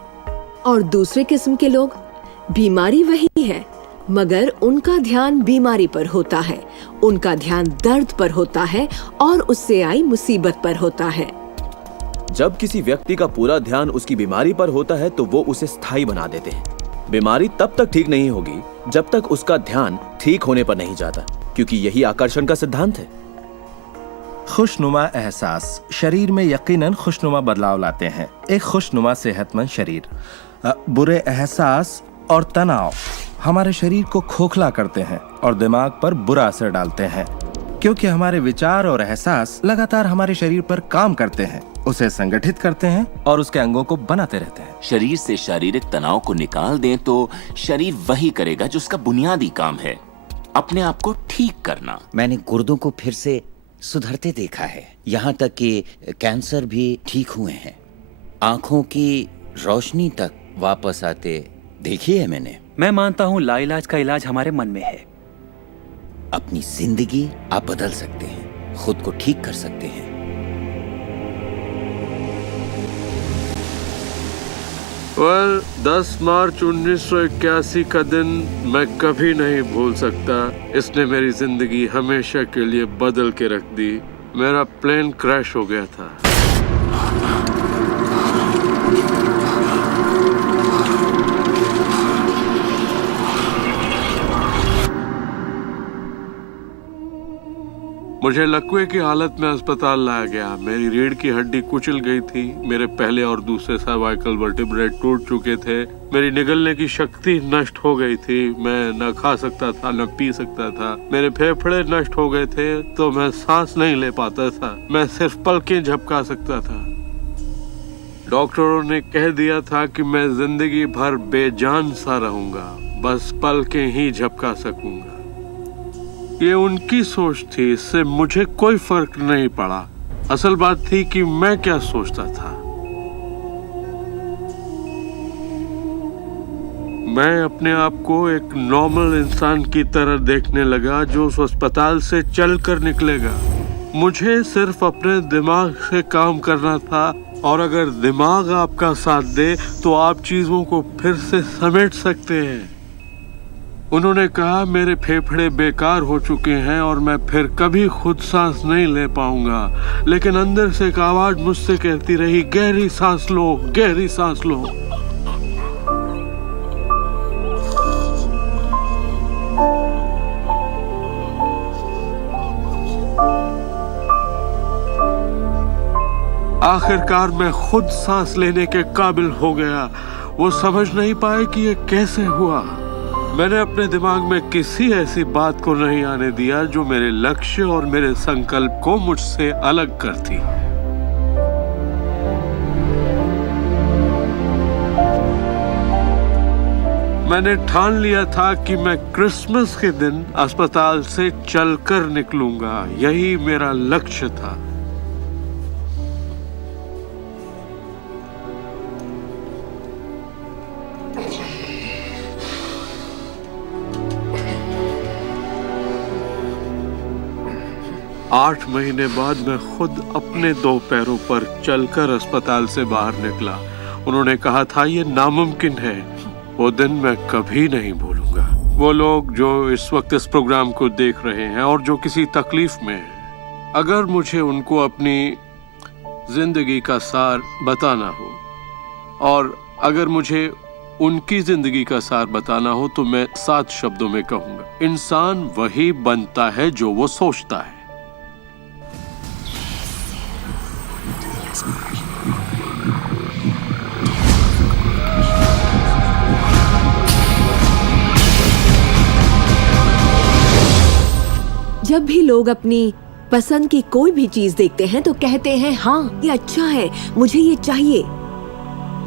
और दूसरे किस्म के लोग, बीमारी वही है मगर उनका ध्यान बीमारी पर होता है, उनका ध्यान दर्द पर होता है और उससे आई मुसीबत पर होता है। जब किसी व्यक्ति का पूरा ध्यान उसकी बीमारी पर होता है तो वो उसे स्थायी बना देते हैं। बीमारी तब तक ठीक नहीं होगी जब तक उसका ध्यान ठीक होने पर नहीं जाता, क्योंकि यही आकर्षण का सिद्धांत है। खुशनुमा एहसास शरीर में यकीनन खुशनुमा बदलाव लाते हैं। एक खुशनुमा सेहतमंद शरीर। बुरे एहसास और तनाव हमारे शरीर को खोखला करते हैं और दिमाग पर बुरा असर डालते हैं, क्योंकि हमारे विचार और एहसास लगातार हमारे शरीर पर काम करते हैं, उसे संगठित करते हैं और उसके अंगों को बनाते रहते हैं। शरीर से शारीरिक तनाव को निकाल दें तो शरीर वही करेगा जो उसका बुनियादी काम है, अपने आप को ठीक करना। मैंने गुर्दों को फिर से सुधरते देखा है, यहाँ तक कि कैंसर भी ठीक हुए हैं। आंखों की रोशनी तक वापस आते देखी है मैंने। मैं मानता हूँ लाइलाज का इलाज हमारे मन में है। अपनी जिंदगी आप बदल सकते हैं, खुद को ठीक कर सकते हैं। well, 10 मार्च 1981 का दिन मैं कभी नहीं भूल सकता। इसने मेरी जिंदगी हमेशा के लिए बदल के रख दी। मेरा प्लेन क्रैश हो गया था। मुझे लकवे की हालत में अस्पताल लाया गया। मेरी रीढ़ की हड्डी कुचल गई थी। मेरे पहले और दूसरे सर्वाइकल वर्टिब्रे टूट चुके थे। मेरी निगलने की शक्ति नष्ट हो गई थी। मैं न खा सकता था न पी सकता था। मेरे फेफड़े नष्ट हो गए थे तो मैं सांस नहीं ले पाता था। मैं सिर्फ पलकें झपका सकता था। डॉक्टरों ने कह दिया था कि मैं जिंदगी भर बेजान सा रहूंगा, बस पलकें ही झपका सकूंगा। ये उनकी सोच थी, इससे मुझे कोई फर्क नहीं पड़ा। असल बात थी कि मैं क्या सोचता था। मैं अपने आप को एक नॉर्मल इंसान की तरह देखने लगा जो उस अस्पताल से चल कर निकलेगा। मुझे सिर्फ अपने दिमाग से काम करना था, और अगर दिमाग आपका साथ दे तो आप चीजों को फिर से समेट सकते हैं। उन्होंने कहा मेरे फेफड़े बेकार हो चुके हैं और मैं फिर कभी खुद सांस नहीं ले पाऊंगा, लेकिन अंदर से एक आवाज मुझसे कहती रही, गहरी सांस लो, गहरी सांस लो। आखिरकार मैं खुद सांस लेने के काबिल हो गया। वो समझ नहीं पाए कि ये कैसे हुआ। मैंने अपने दिमाग में किसी ऐसी बात को नहीं आने दिया जो मेरे लक्ष्य और मेरे संकल्प को मुझसे अलग करती। मैंने ठान लिया था कि मैं क्रिसमस के दिन अस्पताल से चलकर निकलूंगा। यही मेरा लक्ष्य था। आठ महीने बाद मैं खुद अपने 2 पैरों पर चलकर अस्पताल से बाहर निकला। उन्होंने कहा था ये नामुमकिन है। वो दिन मैं कभी नहीं भूलूंगा। वो लोग जो इस वक्त इस प्रोग्राम को देख रहे हैं और जो किसी तकलीफ में हैं, अगर मुझे उनको अपनी जिंदगी का सार बताना हो और अगर मुझे उनकी जिंदगी का सार बताना हो तो मैं 7 शब्दों में कहूंगा, इंसान वही बनता है जो वो सोचता है। जब भी लोग अपनी पसंद की कोई भी चीज देखते हैं तो कहते हैं हाँ ये अच्छा है, मुझे ये चाहिए।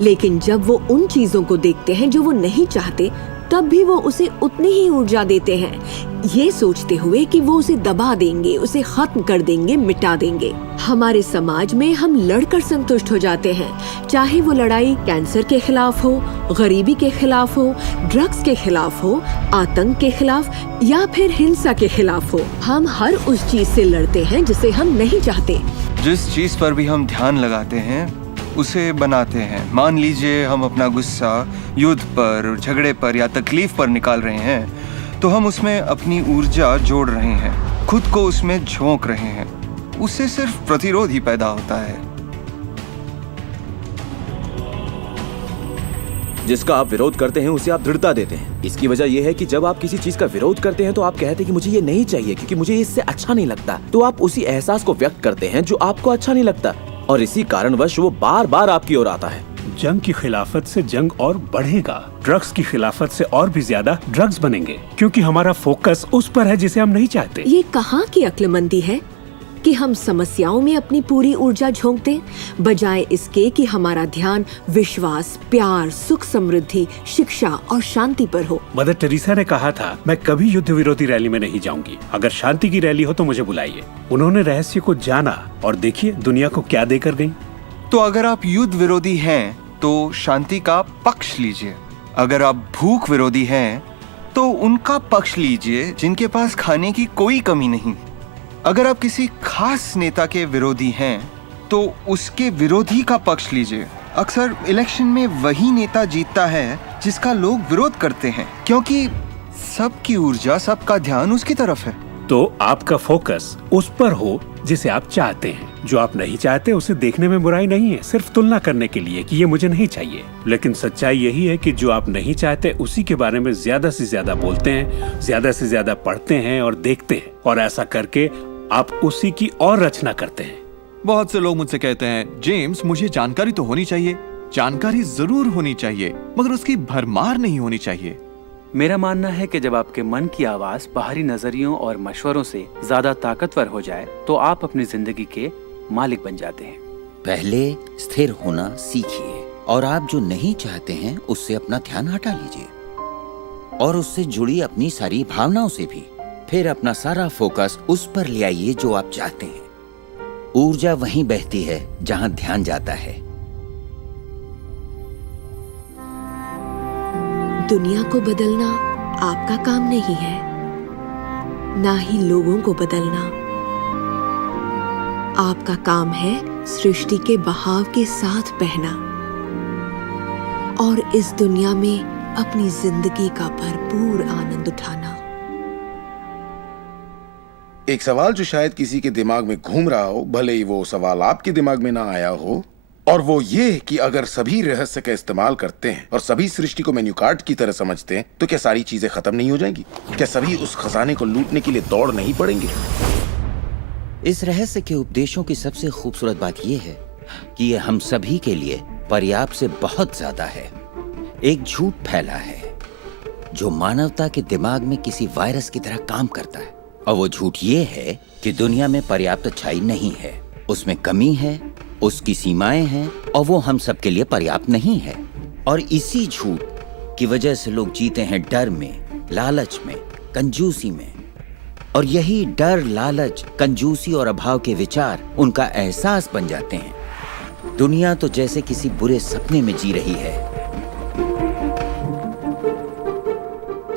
लेकिन जब वो उन चीजों को देखते हैं जो वो नहीं चाहते, तब भी वो उसे उतनी ही ऊर्जा देते हैं, ये सोचते हुए कि वो उसे दबा देंगे, उसे खत्म कर देंगे, मिटा देंगे। हमारे समाज में हम लड़कर संतुष्ट हो जाते हैं, चाहे वो लड़ाई कैंसर के खिलाफ हो, गरीबी के खिलाफ हो, ड्रग्स के खिलाफ हो, आतंक के खिलाफ या फिर हिंसा के खिलाफ हो। हम हर उस चीज से लड़ते हैं जिसे हम नहीं चाहते। जिस चीज पर भी हम ध्यान लगाते हैं उसे बनाते हैं। मान लीजिए हम अपना गुस्सा युद्ध पर, झगड़े पर या तकलीफ पर निकाल रहे हैं, तो हम उसमें अपनी ऊर्जा जोड़ रहे हैं, खुद को उसमें झोंक रहे हैं। उससे सिर्फ प्रतिरोध ही पैदा होता है। जिसका आप विरोध करते हैं उसे आप दृढ़ता देते हैं। इसकी वजह यह है कि जब आप किसी चीज का विरोध करते हैं तो आप कहते हैं कि मुझे ये नहीं चाहिए क्योंकि मुझे इससे अच्छा नहीं लगता, तो आप उसी एहसास को व्यक्त करते हैं जो आपको अच्छा नहीं लगता, और इसी कारणवश वो बार बार आपकी ओर आता है। जंग की खिलाफत से जंग और बढ़ेगा, ड्रग्स की खिलाफत से और भी ज्यादा ड्रग्स बनेंगे, क्योंकि हमारा फोकस उस पर है जिसे हम नहीं चाहते। ये कहाँ की अक्लमंदी है कि हम समस्याओं में अपनी पूरी ऊर्जा झोंक दें, बजाय इसके कि हमारा ध्यान विश्वास, प्यार, सुख, समृद्धि, शिक्षा और शांति पर हो। मदर टेरेसा ने कहा था, मैं कभी युद्ध विरोधी रैली में नहीं जाऊंगी, अगर शांति की रैली हो तो मुझे बुलाइए। उन्होंने रहस्य को जाना और देखिए दुनिया को क्या देकर गई। तो अगर आप युद्ध विरोधी हैं तो शांति का पक्ष लीजिए। अगर आप भूख विरोधी हैं तो उनका पक्ष लीजिए जिनके पास खाने की कोई कमी नहीं। अगर आप किसी खास नेता के विरोधी हैं तो उसके विरोधी का पक्ष लीजिए। अक्सर इलेक्शन में वही नेता जीतता है जिसका लोग विरोध करते हैं, क्योंकि सबकी ऊर्जा, सबका ध्यान उसकी तरफ है। तो आपका फोकस उस पर हो जिसे आप चाहते हैं। जो आप नहीं चाहते उसे देखने में बुराई नहीं है, सिर्फ तुलना करने के लिए कि ये मुझे नहीं चाहिए। लेकिन सच्चाई यही है कि जो आप नहीं चाहते उसी के बारे में ज्यादा से ज्यादा बोलते हैं, ज्यादा से ज्यादा पढ़ते हैं और देखते हैं, और ऐसा करके आप उसी की और रचना करते हैं। बहुत से लोग मुझसे कहते हैं, जेम्स मुझे जानकारी तो होनी चाहिए, जानकारी जरूर होनी चाहिए, मगर उसकी भरमार नहीं होनी चाहिए। मेरा मानना है कि जब आपके मन की आवाज बाहरी नजरियों और मशवरों से ज्यादा ताकतवर हो जाए तो आप अपनी जिंदगी के मालिक बन जाते हैं। पहले स्थिर होना सीखिए और आप जो नहीं चाहते हैं उससे अपना ध्यान हटा लीजिए और उससे जुड़ी अपनी सारी भावनाओं से भी। फिर अपना सारा फोकस उस पर ले आइए जो आप चाहते हैं। ऊर्जा वहीं बहती है जहां ध्यान जाता है। दुनिया को बदलना आपका काम नहीं है, ना ही लोगों को बदलना। आपका काम है सृष्टि के बहाव के साथ बहना और इस दुनिया में अपनी जिंदगी का भरपूर आनंद उठाना। एक सवाल जो शायद किसी के दिमाग में घूम रहा हो, भले ही वो सवाल आपके दिमाग में ना आया हो, और वो ये कि अगर सभी रहस्य का इस्तेमाल करते हैं और सभी सृष्टि को मेन्यू कार्ड की तरह समझते हैं तो क्या सारी चीजें खत्म नहीं हो जाएंगी? क्या सभी उस खजाने को लूटने के लिए दौड़ नहीं पड़ेंगे? इस रहस्य के उपदेशों की सबसे खूबसूरत बात यह है कि ये हम सभी के लिए पर्याप्त से बहुत ज्यादा है। एक झूठ फैला है जो मानवता के दिमाग में किसी वायरस की तरह काम करता है, और वो झूठ ये है कि दुनिया में पर्याप्त अच्छाई नहीं है, उसमें कमी है, उसकी सीमाएं हैं और वो हम सब के लिए पर्याप्त नहीं है। और इसी झूठ की वजह से लोग जीते हैं डर में, लालच में, कंजूसी में। और यही डर, लालच, कंजूसी और अभाव के विचार उनका एहसास बन जाते हैं। दुनिया तो जैसे किसी बुरे सपने में जी रही है।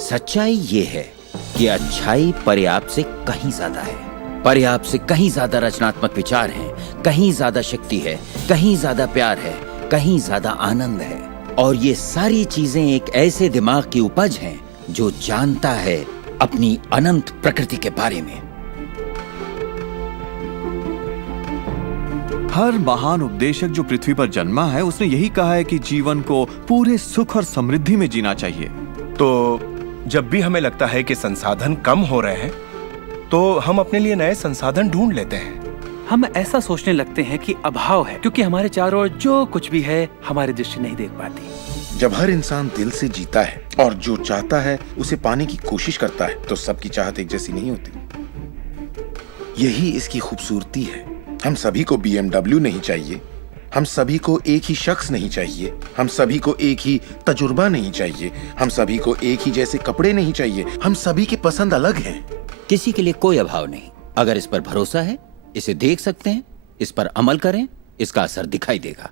सच्चाई ये है कि अच्छाई पर्याप्त से कहीं ज्यादा है। पर्याप्त से कहीं ज्यादा रचनात्मक विचार हैं, कहीं ज्यादा शक्ति है, कहीं ज्यादा प्यार है, कहीं ज्यादा आनंद है। और ये सारी चीजें एक ऐसे दिमाग की उपज हैं जो जानता है अपनी अनंत प्रकृति के बारे में। हर महान उपदेशक जो पृथ्वी पर जन्मा है उसने यही कहा है कि जीवन को पूरे सुख और समृद्धि में जीना चाहिए। तो जब भी हमें लगता है कि संसाधन कम हो रहे हैं तो हम अपने लिए नए संसाधन ढूंढ लेते हैं। हम ऐसा सोचने लगते हैं कि अभाव है क्योंकि हमारे चारों ओर जो कुछ भी है हमारी दृष्टि नहीं देख पाती। जब हर इंसान दिल से जीता है और जो चाहता है उसे पाने की कोशिश करता है तो सबकी चाहत एक जैसी नहीं होती। यही इसकी खूबसूरती है। हम सभी को BMW नहीं चाहिए, हम सभी को एक ही शख्स नहीं चाहिए, हम सभी को एक ही तजुर्बा नहीं चाहिए, हम सभी को एक ही जैसे कपड़े नहीं चाहिए, हम सभी की पसंद अलग है। किसी के लिए कोई अभाव नहीं। अगर इस पर भरोसा है, इसे देख सकते हैं, इस पर अमल करें, इसका असर दिखाई देगा।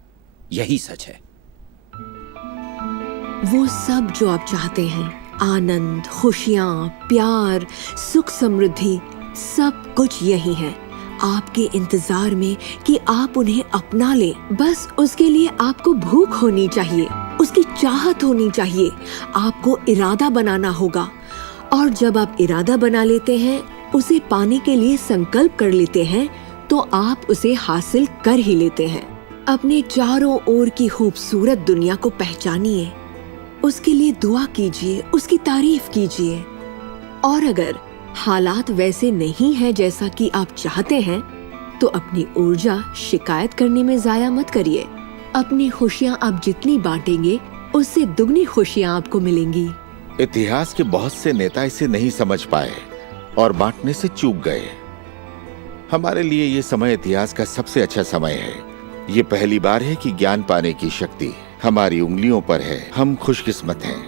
यही सच है। वो सब जो आप चाहते हैं, आनंद, खुशियाँ, प्यार, सुख, समृद्धि, सब कुछ यही है आपके इंतजार में कि आप उन्हें अपना लें। बस उसके लिए आपको भूख होनी चाहिए, उसकी चाहत होनी चाहिए। आपको इरादा बनाना होगा और जब आप इरादा बना लेते हैं, उसे पाने के लिए संकल्प कर लेते हैं, तो आप उसे हासिल कर ही लेते हैं। अपने चारों ओर की खूबसूरत दुनिया को पहचानिए, उसके लिए दुआ कीजिए, उसकी तारीफ कीजिए। और अगर हालात वैसे नहीं है जैसा कि आप चाहते हैं, तो अपनी ऊर्जा शिकायत करने में जाया मत करिए। अपनी खुशियाँ आप जितनी बांटेंगे, उससे दुगनी खुशियाँ आपको मिलेंगी। इतिहास के बहुत से नेता इसे नहीं समझ पाए और बांटने से चूक गए। हमारे लिए ये समय इतिहास का सबसे अच्छा समय है। ये पहली बार है कि ज्ञान पाने की शक्ति हमारी उंगलियों पर है। हम खुशकिस्मत हैं।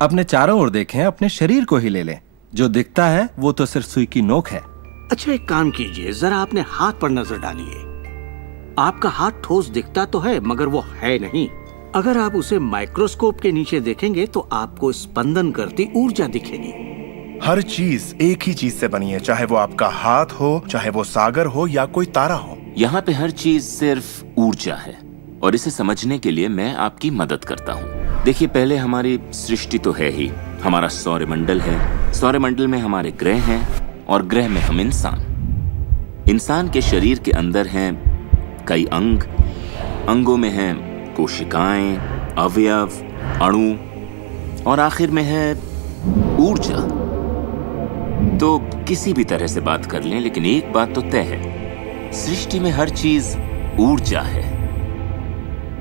अपने चारों ओर देखें, अपने शरीर को ही ले लें। जो दिखता है वो तो सिर्फ सुई की नोक है। अच्छा, एक काम कीजिए, जरा अपने हाथ पर नजर डालिए। आपका हाथ ठोस दिखता तो है मगर वो है नहीं। अगर आप उसे माइक्रोस्कोप के नीचे देखेंगे तो आपको स्पंदन करती ऊर्जा दिखेगी। हर चीज एक ही चीज से बनी है, चाहे वो आपका हाथ हो, चाहे वो सागर हो या कोई तारा हो। यहाँ पे हर चीज सिर्फ ऊर्जा है और इसे समझने के लिए मैं आपकी मदद करता हूँ। देखिए, पहले हमारी सृष्टि तो है ही, हमारा सौरमंडल है, सौरमंडल में हमारे ग्रह हैं और ग्रह में हम इंसान के शरीर के अंदर हैं कई अंग, अंगों में हैं कोशिकाएं, अवयव, अणु और आखिर में है ऊर्जा। तो किसी भी तरह से बात कर लें, लेकिन एक बात तो तय है, सृष्टि में हर चीज ऊर्जा है।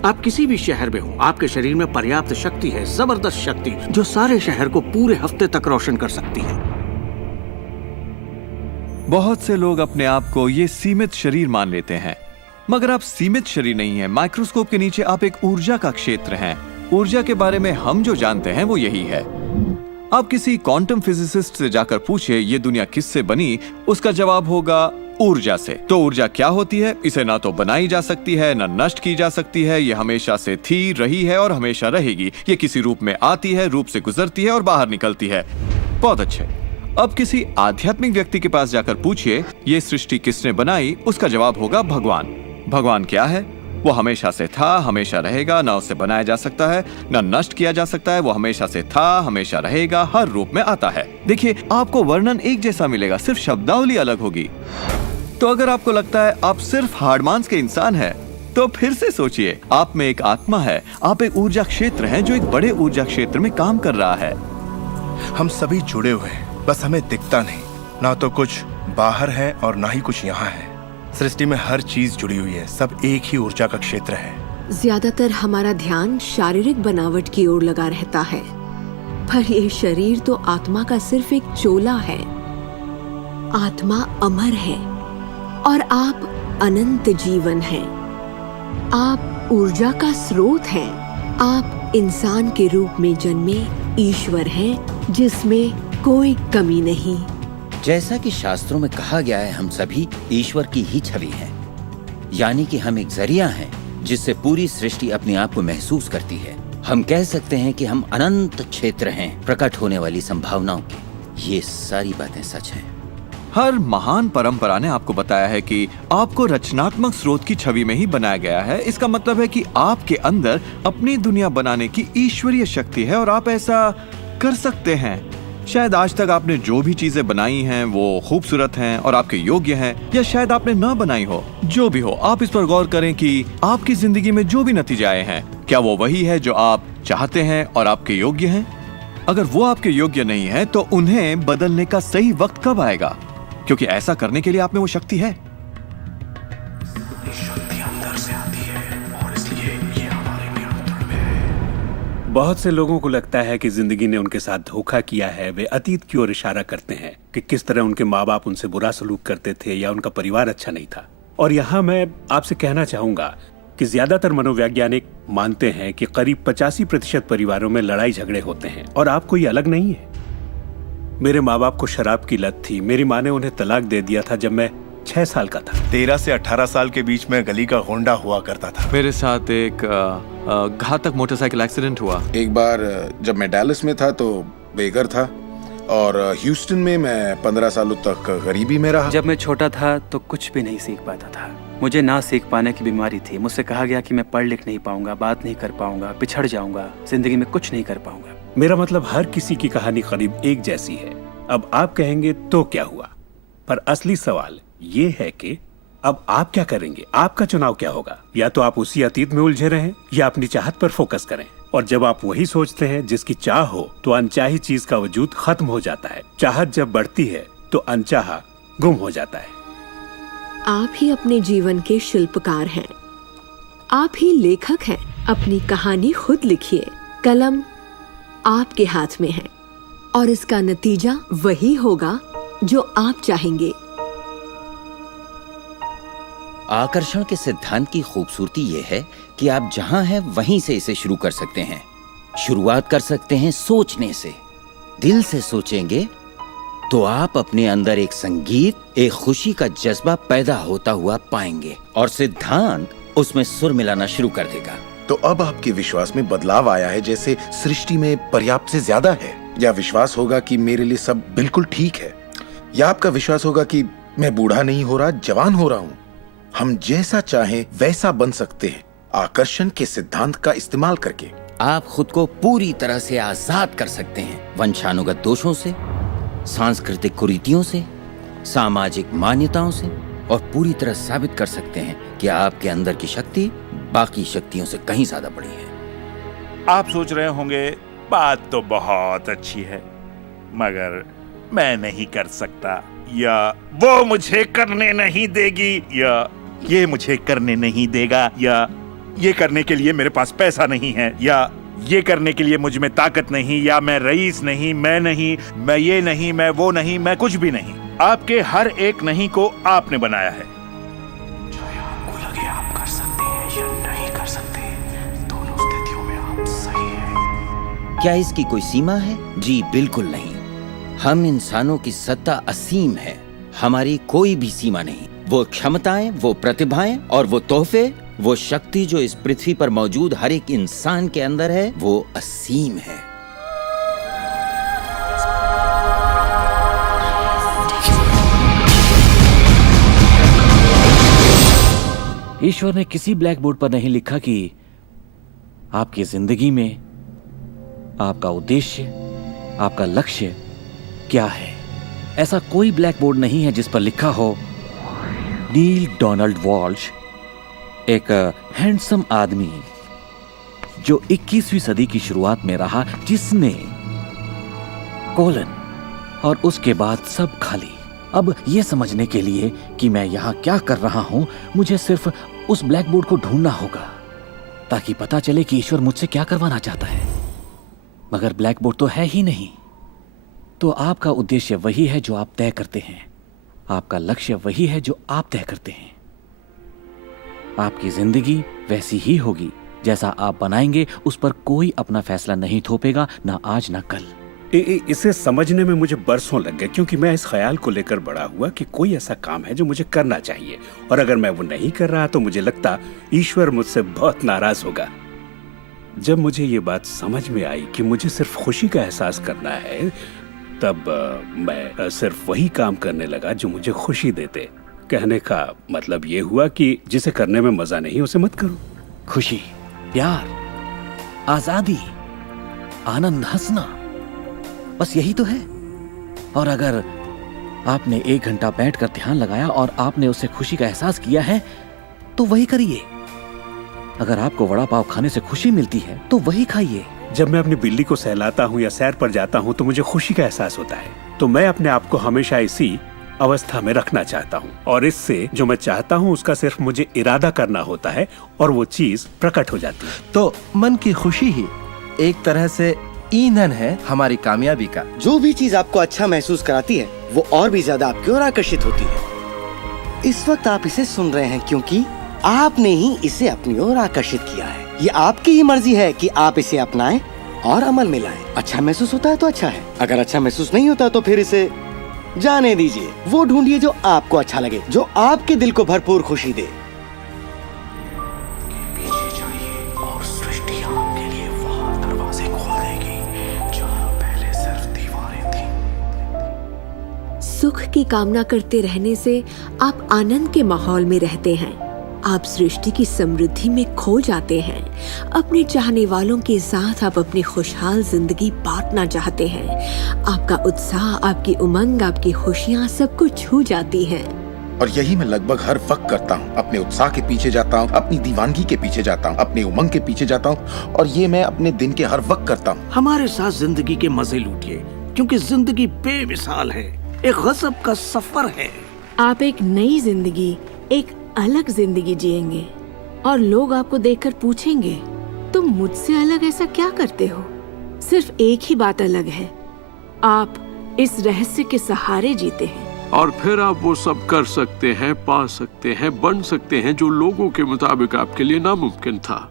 आप किसी भी शहर में हो, आपके शरीर में पर्याप्त शक्ति है, जबरदस्त शक्ति जो सारे शहर को पूरे हफ्ते तक रोशन कर सकती है। बहुत से लोग अपने आप को ये सीमित शरीर मान लेते हैं, मगर आप सीमित शरीर नहीं हैं। माइक्रोस्कोप के नीचे आप एक ऊर्जा का क्षेत्र हैं। ऊर्जा के बारे में हम जो जानते हैं वो यही है। आप किसी क्वांटम फिजिसिस्ट से जाकर पूछिए ये दुनिया किससे बनी, उसका जवाब होगा ऊर्जा से। तो ऊर्जा क्या होती है? इसे ना तो बनाई जा सकती है ना नष्ट की जा सकती है। ये हमेशा से थी, रही है और हमेशा रहेगी। ये किसी रूप में आती है, रूप से गुजरती है और बाहर निकलती है। बहुत अच्छे। अब किसी आध्यात्मिक व्यक्ति के पास जाकर पूछिए ये सृष्टि किसने बनाई, उसका जवाब होगा भगवान। भगवान क्या है? वो हमेशा से था, हमेशा रहेगा, ना उसे बनाया जा सकता है ना नष्ट किया जा सकता है। वो हमेशा से था, हमेशा रहेगा, हर रूप में आता है। देखिए, आपको वर्णन एक जैसा मिलेगा, सिर्फ शब्दावली अलग होगी। तो अगर आपको लगता है आप सिर्फ हाड़ मांस के इंसान हैं, तो फिर से सोचिए, आप में एक आत्मा है, आप एक ऊर्जा क्षेत्र हैं जो एक बड़े ऊर्जा क्षेत्र में काम कर रहा है। हम सभी जुड़े हुए हैं, बस हमें दिखता नहीं। ना तो कुछ बाहर है और ना ही कुछ यहाँ है। सृष्टि में हर चीज जुड़ी हुई है, सब एक ही ऊर्जा का क्षेत्र है। ज्यादातर हमारा ध्यान शारीरिक बनावट की ओर लगा रहता है, पर ये शरीर तो आत्मा का सिर्फ एक चोला है। आत्मा अमर है और आप अनंत जीवन हैं। आप ऊर्जा का स्रोत हैं। आप इंसान के रूप में जन्मे ईश्वर हैं, जिसमें कोई कमी नहीं। जैसा कि शास्त्रों में कहा गया है, हम सभी ईश्वर की ही छवि हैं। यानी कि हम एक जरिया हैं जिससे पूरी सृष्टि अपने आप को महसूस करती है। हम कह सकते हैं कि हम अनंत क्षेत्र हैं प्रकट होने वाली संभावनाओं की। ये सारी बातें सच हैं। हर महान परंपरा ने आपको बताया है कि आपको रचनात्मक स्रोत की छवि में ही बनाया गया है। इसका मतलब है कि आपके अंदर अपनी दुनिया बनाने की ईश्वरीय शक्ति है और आप ऐसा कर सकते हैं। शायद आज तक आपने जो भी चीजें बनाई हैं वो खूबसूरत हैं और आपके योग्य हैं, या शायद आपने ना बनाई हो। जो भी हो, आप इस पर गौर करें कि आपकी जिंदगी में जो भी नतीजे आए हैं, क्या वो वही है जो आप चाहते हैं और आपके योग्य हैं? अगर वो आपके योग्य नहीं है तो उन्हें बदलने का सही वक्त कब आएगा? क्योंकि ऐसा करने के लिए आप में वो शक्ति है। बहुत से लोगों को लगता है कि जिंदगी ने उनके साथ धोखा किया है। वे अतीत की ओर इशारा करते हैं कि किस तरह उनके माँ बाप उनसे बुरा सलूक करते थे या उनका परिवार अच्छा नहीं था। और यहाँ मैं आपसे कहना चाहूंगा कि ज्यादातर मनोवैज्ञानिक मानते हैं कि करीब 85% परिवारों में लड़ाई झगड़े होते हैं और आप कोई अलग नहीं है। मेरे माँ बाप को शराब की लत थी। मेरी माँ ने उन्हें तलाक दे दिया था जब मैं 6 साल का था। 13 से 18 साल के बीच में गली का गोंडा हुआ करता था। मेरे साथ एक घातक मोटरसाइकिल एक्सीडेंट हुआ। एक बार जब मैं डैलस में था तो बेघर था, और ह्यूस्टन में मैं 15 सालों तक गरीबी में रहा। जब मैं छोटा था तो कुछ भी नहीं सीख पाता था। मुझे ना सीख पाने की बीमारी थी। मुझसे कहा गया कि मैं पढ़ लिख नहीं पाऊंगा, बात नहीं कर पाऊंगा, पिछड़ जाऊंगा, जिंदगी में कुछ नहीं कर पाऊंगा। मेरा मतलब हर किसी की कहानी करीब एक जैसी है। अब आप कहेंगे तो क्या हुआ, पर असली सवाल ये है कि अब आप क्या करेंगे? आपका चुनाव क्या होगा? या तो आप उसी अतीत में उलझे रहें या अपनी चाहत पर फोकस करें। और जब आप वही सोचते हैं जिसकी चाह हो, तो अनचाही चीज का वजूद खत्म हो जाता है। चाहत जब बढ़ती है तो अनचाहा गुम हो जाता है। आप ही अपने जीवन के शिल्पकार हैं। आप ही लेखक हैं। अपनी कहानी खुद लिखिए। कलम आपके हाथ में है और इसका नतीजा वही होगा जो आप चाहेंगे। आकर्षण के सिद्धांत की खूबसूरती यह है कि आप जहां हैं वहीं से इसे शुरू कर सकते हैं। शुरुआत कर सकते हैं सोचने से। दिल से सोचेंगे तो आप अपने अंदर एक संगीत, एक खुशी का जज्बा पैदा होता हुआ पाएंगे और सिद्धांत उसमें सुर मिलाना शुरू कर देगा। तो अब आपके विश्वास में बदलाव आया है, जैसे सृष्टि में पर्याप्त से ज्यादा है, या विश्वास होगा कि मेरे लिए सब बिल्कुल ठीक है, या आपका विश्वास होगा कि मैं बूढ़ा नहीं हो रहा, जवान हो रहा हूँ। हम जैसा चाहें वैसा बन सकते हैं आकर्षण के सिद्धांत का इस्तेमाल करके। आप खुद को पूरी तरह से आजाद कर सकते हैं वंशानुगत दोषों से, सांस्कृतिक कुरीतियों से, सामाजिक मान्यताओं से, और पूरी तरह साबित कर सकते हैं कि आपके अंदर की शक्ति बाकी शक्तियों से कहीं ज्यादा बड़ी है। आप सोच रहे होंगे बात तो बहुत अच्छी है, मगर मैं नहीं कर सकता, या वो मुझे करने नहीं देगी, या ये मुझे करने नहीं देगा, या ये करने के लिए मेरे पास पैसा नहीं है, या ये करने के लिए मुझ में ताकत नहीं, या मैं रईस नहीं, मैं नहीं, मैं ये नहीं, मैं वो नहीं, मैं कुछ भी नहीं। आपके हर एक नहीं को आपने बनाया है। चाहे आपको लगे आप कर सकते हैं या नहीं कर सकते, दोनों स्थितियों में आप सही हैं। क्या इसकी कोई सीमा है? जी बिल्कुल नहीं। हम इंसानों की सत्ता असीम है, हमारी कोई भी सीमा नहीं। वो क्षमताएं, वो प्रतिभाएं और वो तोहफे, वो शक्ति जो इस पृथ्वी पर मौजूद हर एक इंसान के अंदर है, वो असीम है। ईश्वर ने किसी ब्लैक बोर्ड पर नहीं लिखा कि आपकी जिंदगी में आपका उद्देश्य, आपका लक्ष्य क्या है। ऐसा कोई ब्लैक बोर्ड नहीं है जिस पर लिखा हो नील डोनाल्ड वॉल्श, एक हैंडसम आदमी जो 21वीं सदी की शुरुआत में रहा, जिसने कोलन और उसके बाद सब खाली। अब यह समझने के लिए कि मैं यहां क्या कर रहा हूं, मुझे सिर्फ उस ब्लैक बोर्ड को ढूंढना होगा ताकि पता चले कि ईश्वर मुझसे क्या करवाना चाहता है। मगर ब्लैक बोर्ड तो है ही नहीं। तो आपका उद्देश्य वही है जो आप तय करते हैं, आपका लक्ष्य वही है जो आप तय करते हैं। आपकी जिंदगी वैसी ही होगी जैसा आप बनाएंगे, उस पर कोई अपना फैसला नहीं थोपेगा, ना आज ना कल। इसे समझने में मुझे बरसों लग गए, क्योंकि मैं इस ख्याल को लेकर बड़ा हुआ कि कोई ऐसा काम है जो मुझे करना चाहिए, और अगर मैं वो नहीं कर रहा तो मुझे लगता ईश्वर मुझसे बहुत नाराज होगा। जब मुझे ये बात समझ में आई कि मुझे सिर्फ खुशी का एहसास करना है, तब मैं सिर्फ वही काम करने लगा जो मुझे खुशी देते। कहने का मतलब ये हुआ कि जिसे करने में मजा नहीं उसे मत करो। खुशी, प्यार, आजादी, आनंद, हंसना, बस यही तो है। और अगर आपने 1 घंटा बैठकर ध्यान लगाया और आपने उससे खुशी का एहसास किया है तो वही करिए। अगर आपको वड़ा पाव खाने से खुशी मिलती है तो वही खाइए। जब मैं अपनी बिल्ली को सहलाता हूँ या सैर पर जाता हूँ तो मुझे खुशी का एहसास होता है। तो मैं अपने आप को हमेशा इसी अवस्था में रखना चाहता हूँ, और इससे जो मैं चाहता हूँ उसका सिर्फ मुझे इरादा करना होता है और वो चीज प्रकट हो जाती है। तो मन की खुशी ही एक तरह से ईंधन है हमारी कामयाबी का। जो भी चीज आपको अच्छा महसूस कराती है वो और भी ज्यादा आपकी ओर आकर्षित होती है। इस वक्त आप इसे सुन रहे हैं क्योंकि आपने ही इसे अपनी ओर आकर्षित किया है। ये आपकी ही मर्जी है कि आप इसे अपनाएं और अमल में लाएं। अच्छा महसूस होता है तो अच्छा है, अगर अच्छा महसूस नहीं होता तो फिर इसे जाने दीजिए। वो ढूंढिए जो आपको अच्छा लगे, जो आपके दिल को भरपूर खुशी दे। और सृष्टि आपके लिए वहां दरवाजे खोल देगी जहां पहले सिर्फ दीवारें थीं। सुख की कामना करते रहने से आप आनंद के माहौल में रहते हैं। आप सृष्टि की समृद्धि में खो जाते हैं। अपने चाहने वालों के साथ आप अपनी खुशहाल जिंदगी बांटना चाहते हैं। आपका उत्साह, आपकी उमंग, आपकी खुशियाँ सब कुछ छू जाती हैं। और यही मैं लगभग हर वक्त करता हूँ। अपने उत्साह के पीछे जाता हूँ, अपनी दीवानगी के पीछे जाता हूँ, अपनी उमंग के पीछे जाता हूँ, और ये मैं अपने दिन के हर वक्त करता हूँ। हमारे साथ जिंदगी के मजे लूटिए, क्योंकि जिंदगी बेमिसाल है, एक गजब का सफर है। आप एक नई जिंदगी, एक अलग जिंदगी जिएंगे, और लोग आपको देखकर पूछेंगे तुम मुझसे अलग ऐसा क्या करते हो। सिर्फ एक ही बात अलग है, आप इस रहस्य के सहारे जीते हैं। और फिर आप वो सब कर सकते हैं, पा सकते हैं, बन सकते हैं जो लोगों के मुताबिक आपके लिए नामुमकिन था।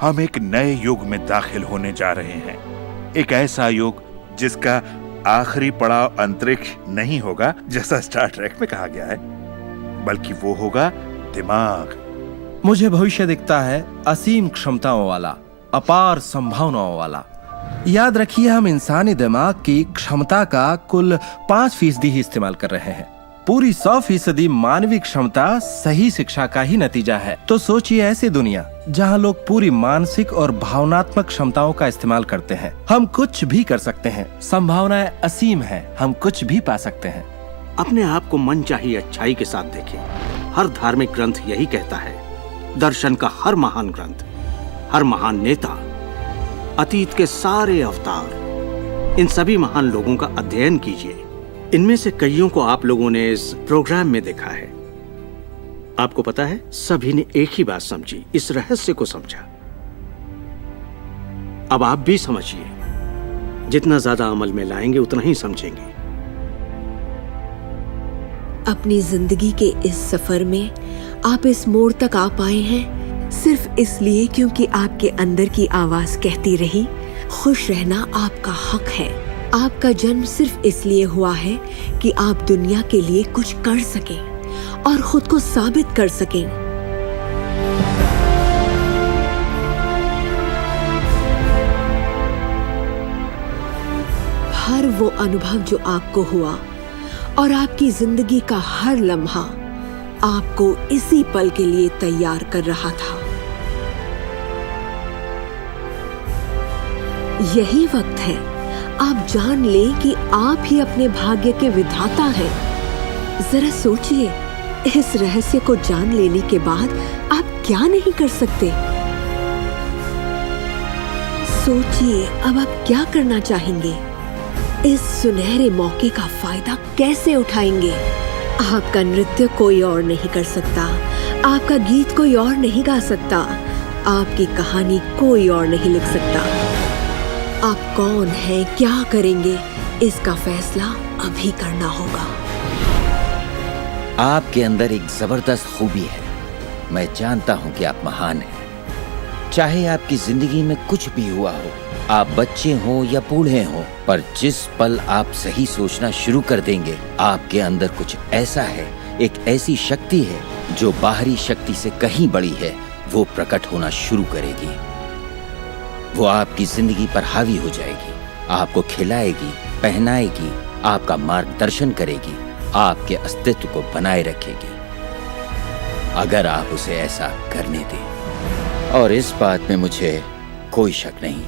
हम एक नए युग में दाखिल होने जा रहे हैं, एक ऐसा युग जिसका आखिरी पड़ाव अंतरिक्ष नहीं होगा जैसा स्टार ट्रेक में कहा गया है, बल्कि वो होगा दिमाग। मुझे भविष्य दिखता है असीम क्षमताओं वाला, अपार संभावनाओं वाला। याद रखिए, हम इंसानी दिमाग की क्षमता का कुल 5% ही इस्तेमाल कर रहे हैं। पूरी 100% मानवीय क्षमता सही शिक्षा का ही नतीजा है। तो सोचिए ऐसी दुनिया जहां लोग पूरी मानसिक और भावनात्मक क्षमताओं का इस्तेमाल करते हैं। हम कुछ भी कर सकते हैं, संभावनाएं असीम है, हम कुछ भी पा सकते हैं। अपने आप को मनचाही अच्छाई के साथ देखें। हर धार्मिक ग्रंथ यही कहता है। दर्शन का हर महान ग्रंथ, हर महान नेता, अतीत के सारे अवतार, इन सभी महान लोगों का अध्ययन कीजिए। इनमें से कईयों को आप लोगों ने इस प्रोग्राम में देखा है। आपको पता है, सभी ने एक ही बात समझी, इस रहस्य को समझा। अब आप भी समझिए। जितना ज्यादा अमल में लाएंगे उतना ही समझेंगे। अपनी जिंदगी के इस सफर में आप इस मोड़ तक आ पाए हैं सिर्फ इसलिए क्योंकि आपके अंदर की आवाज कहती रही, खुश रहना आपका हक है। आपका जन्म सिर्फ इसलिए हुआ है कि आप दुनिया के लिए कुछ कर सकें और खुद को साबित कर सकें। हर वो अनुभव जो आपको हुआ और आपकी जिंदगी का हर लम्हा आपको इसी पल के लिए तैयार कर रहा था। यही वक्त है आप जान लें कि आप ही अपने भाग्य के विधाता हैं। जरा सोचिए, इस रहस्य को जान लेने के बाद आप क्या नहीं कर सकते? सोचिए, अब आप क्या करना चाहेंगे? इस सुनहरे मौके का फायदा कैसे उठाएंगे? आपका नृत्य कोई और नहीं कर सकता, आपका गीत कोई और नहीं गा सकता, आपकी कहानी कोई और नहीं लिख सकता। आप कौन हैं, क्या करेंगे, इसका फैसला अभी करना होगा। आपके अंदर एक जबरदस्त खूबी है। मैं जानता हूं कि आप महान हैं। चाहे आपकी जिंदगी में कुछ भी हुआ हो, आप बच्चे हो या बूढ़े हो, पर जिस पल आप सही सोचना शुरू कर देंगे, आपके अंदर कुछ ऐसा है, एक ऐसी शक्ति है जो बाहरी शक्ति से कहीं बड़ी है, वो प्रकट होना शुरू करेगी। वो आपकी जिंदगी पर हावी हो जाएगी, आपको खिलाएगी, पहनाएगी, आपका मार्गदर्शन करेगी, आपके अस्तित्व को बनाए रखेगी, अगर आप उसे ऐसा करने दें। और इस बात में मुझे कोई शक नहीं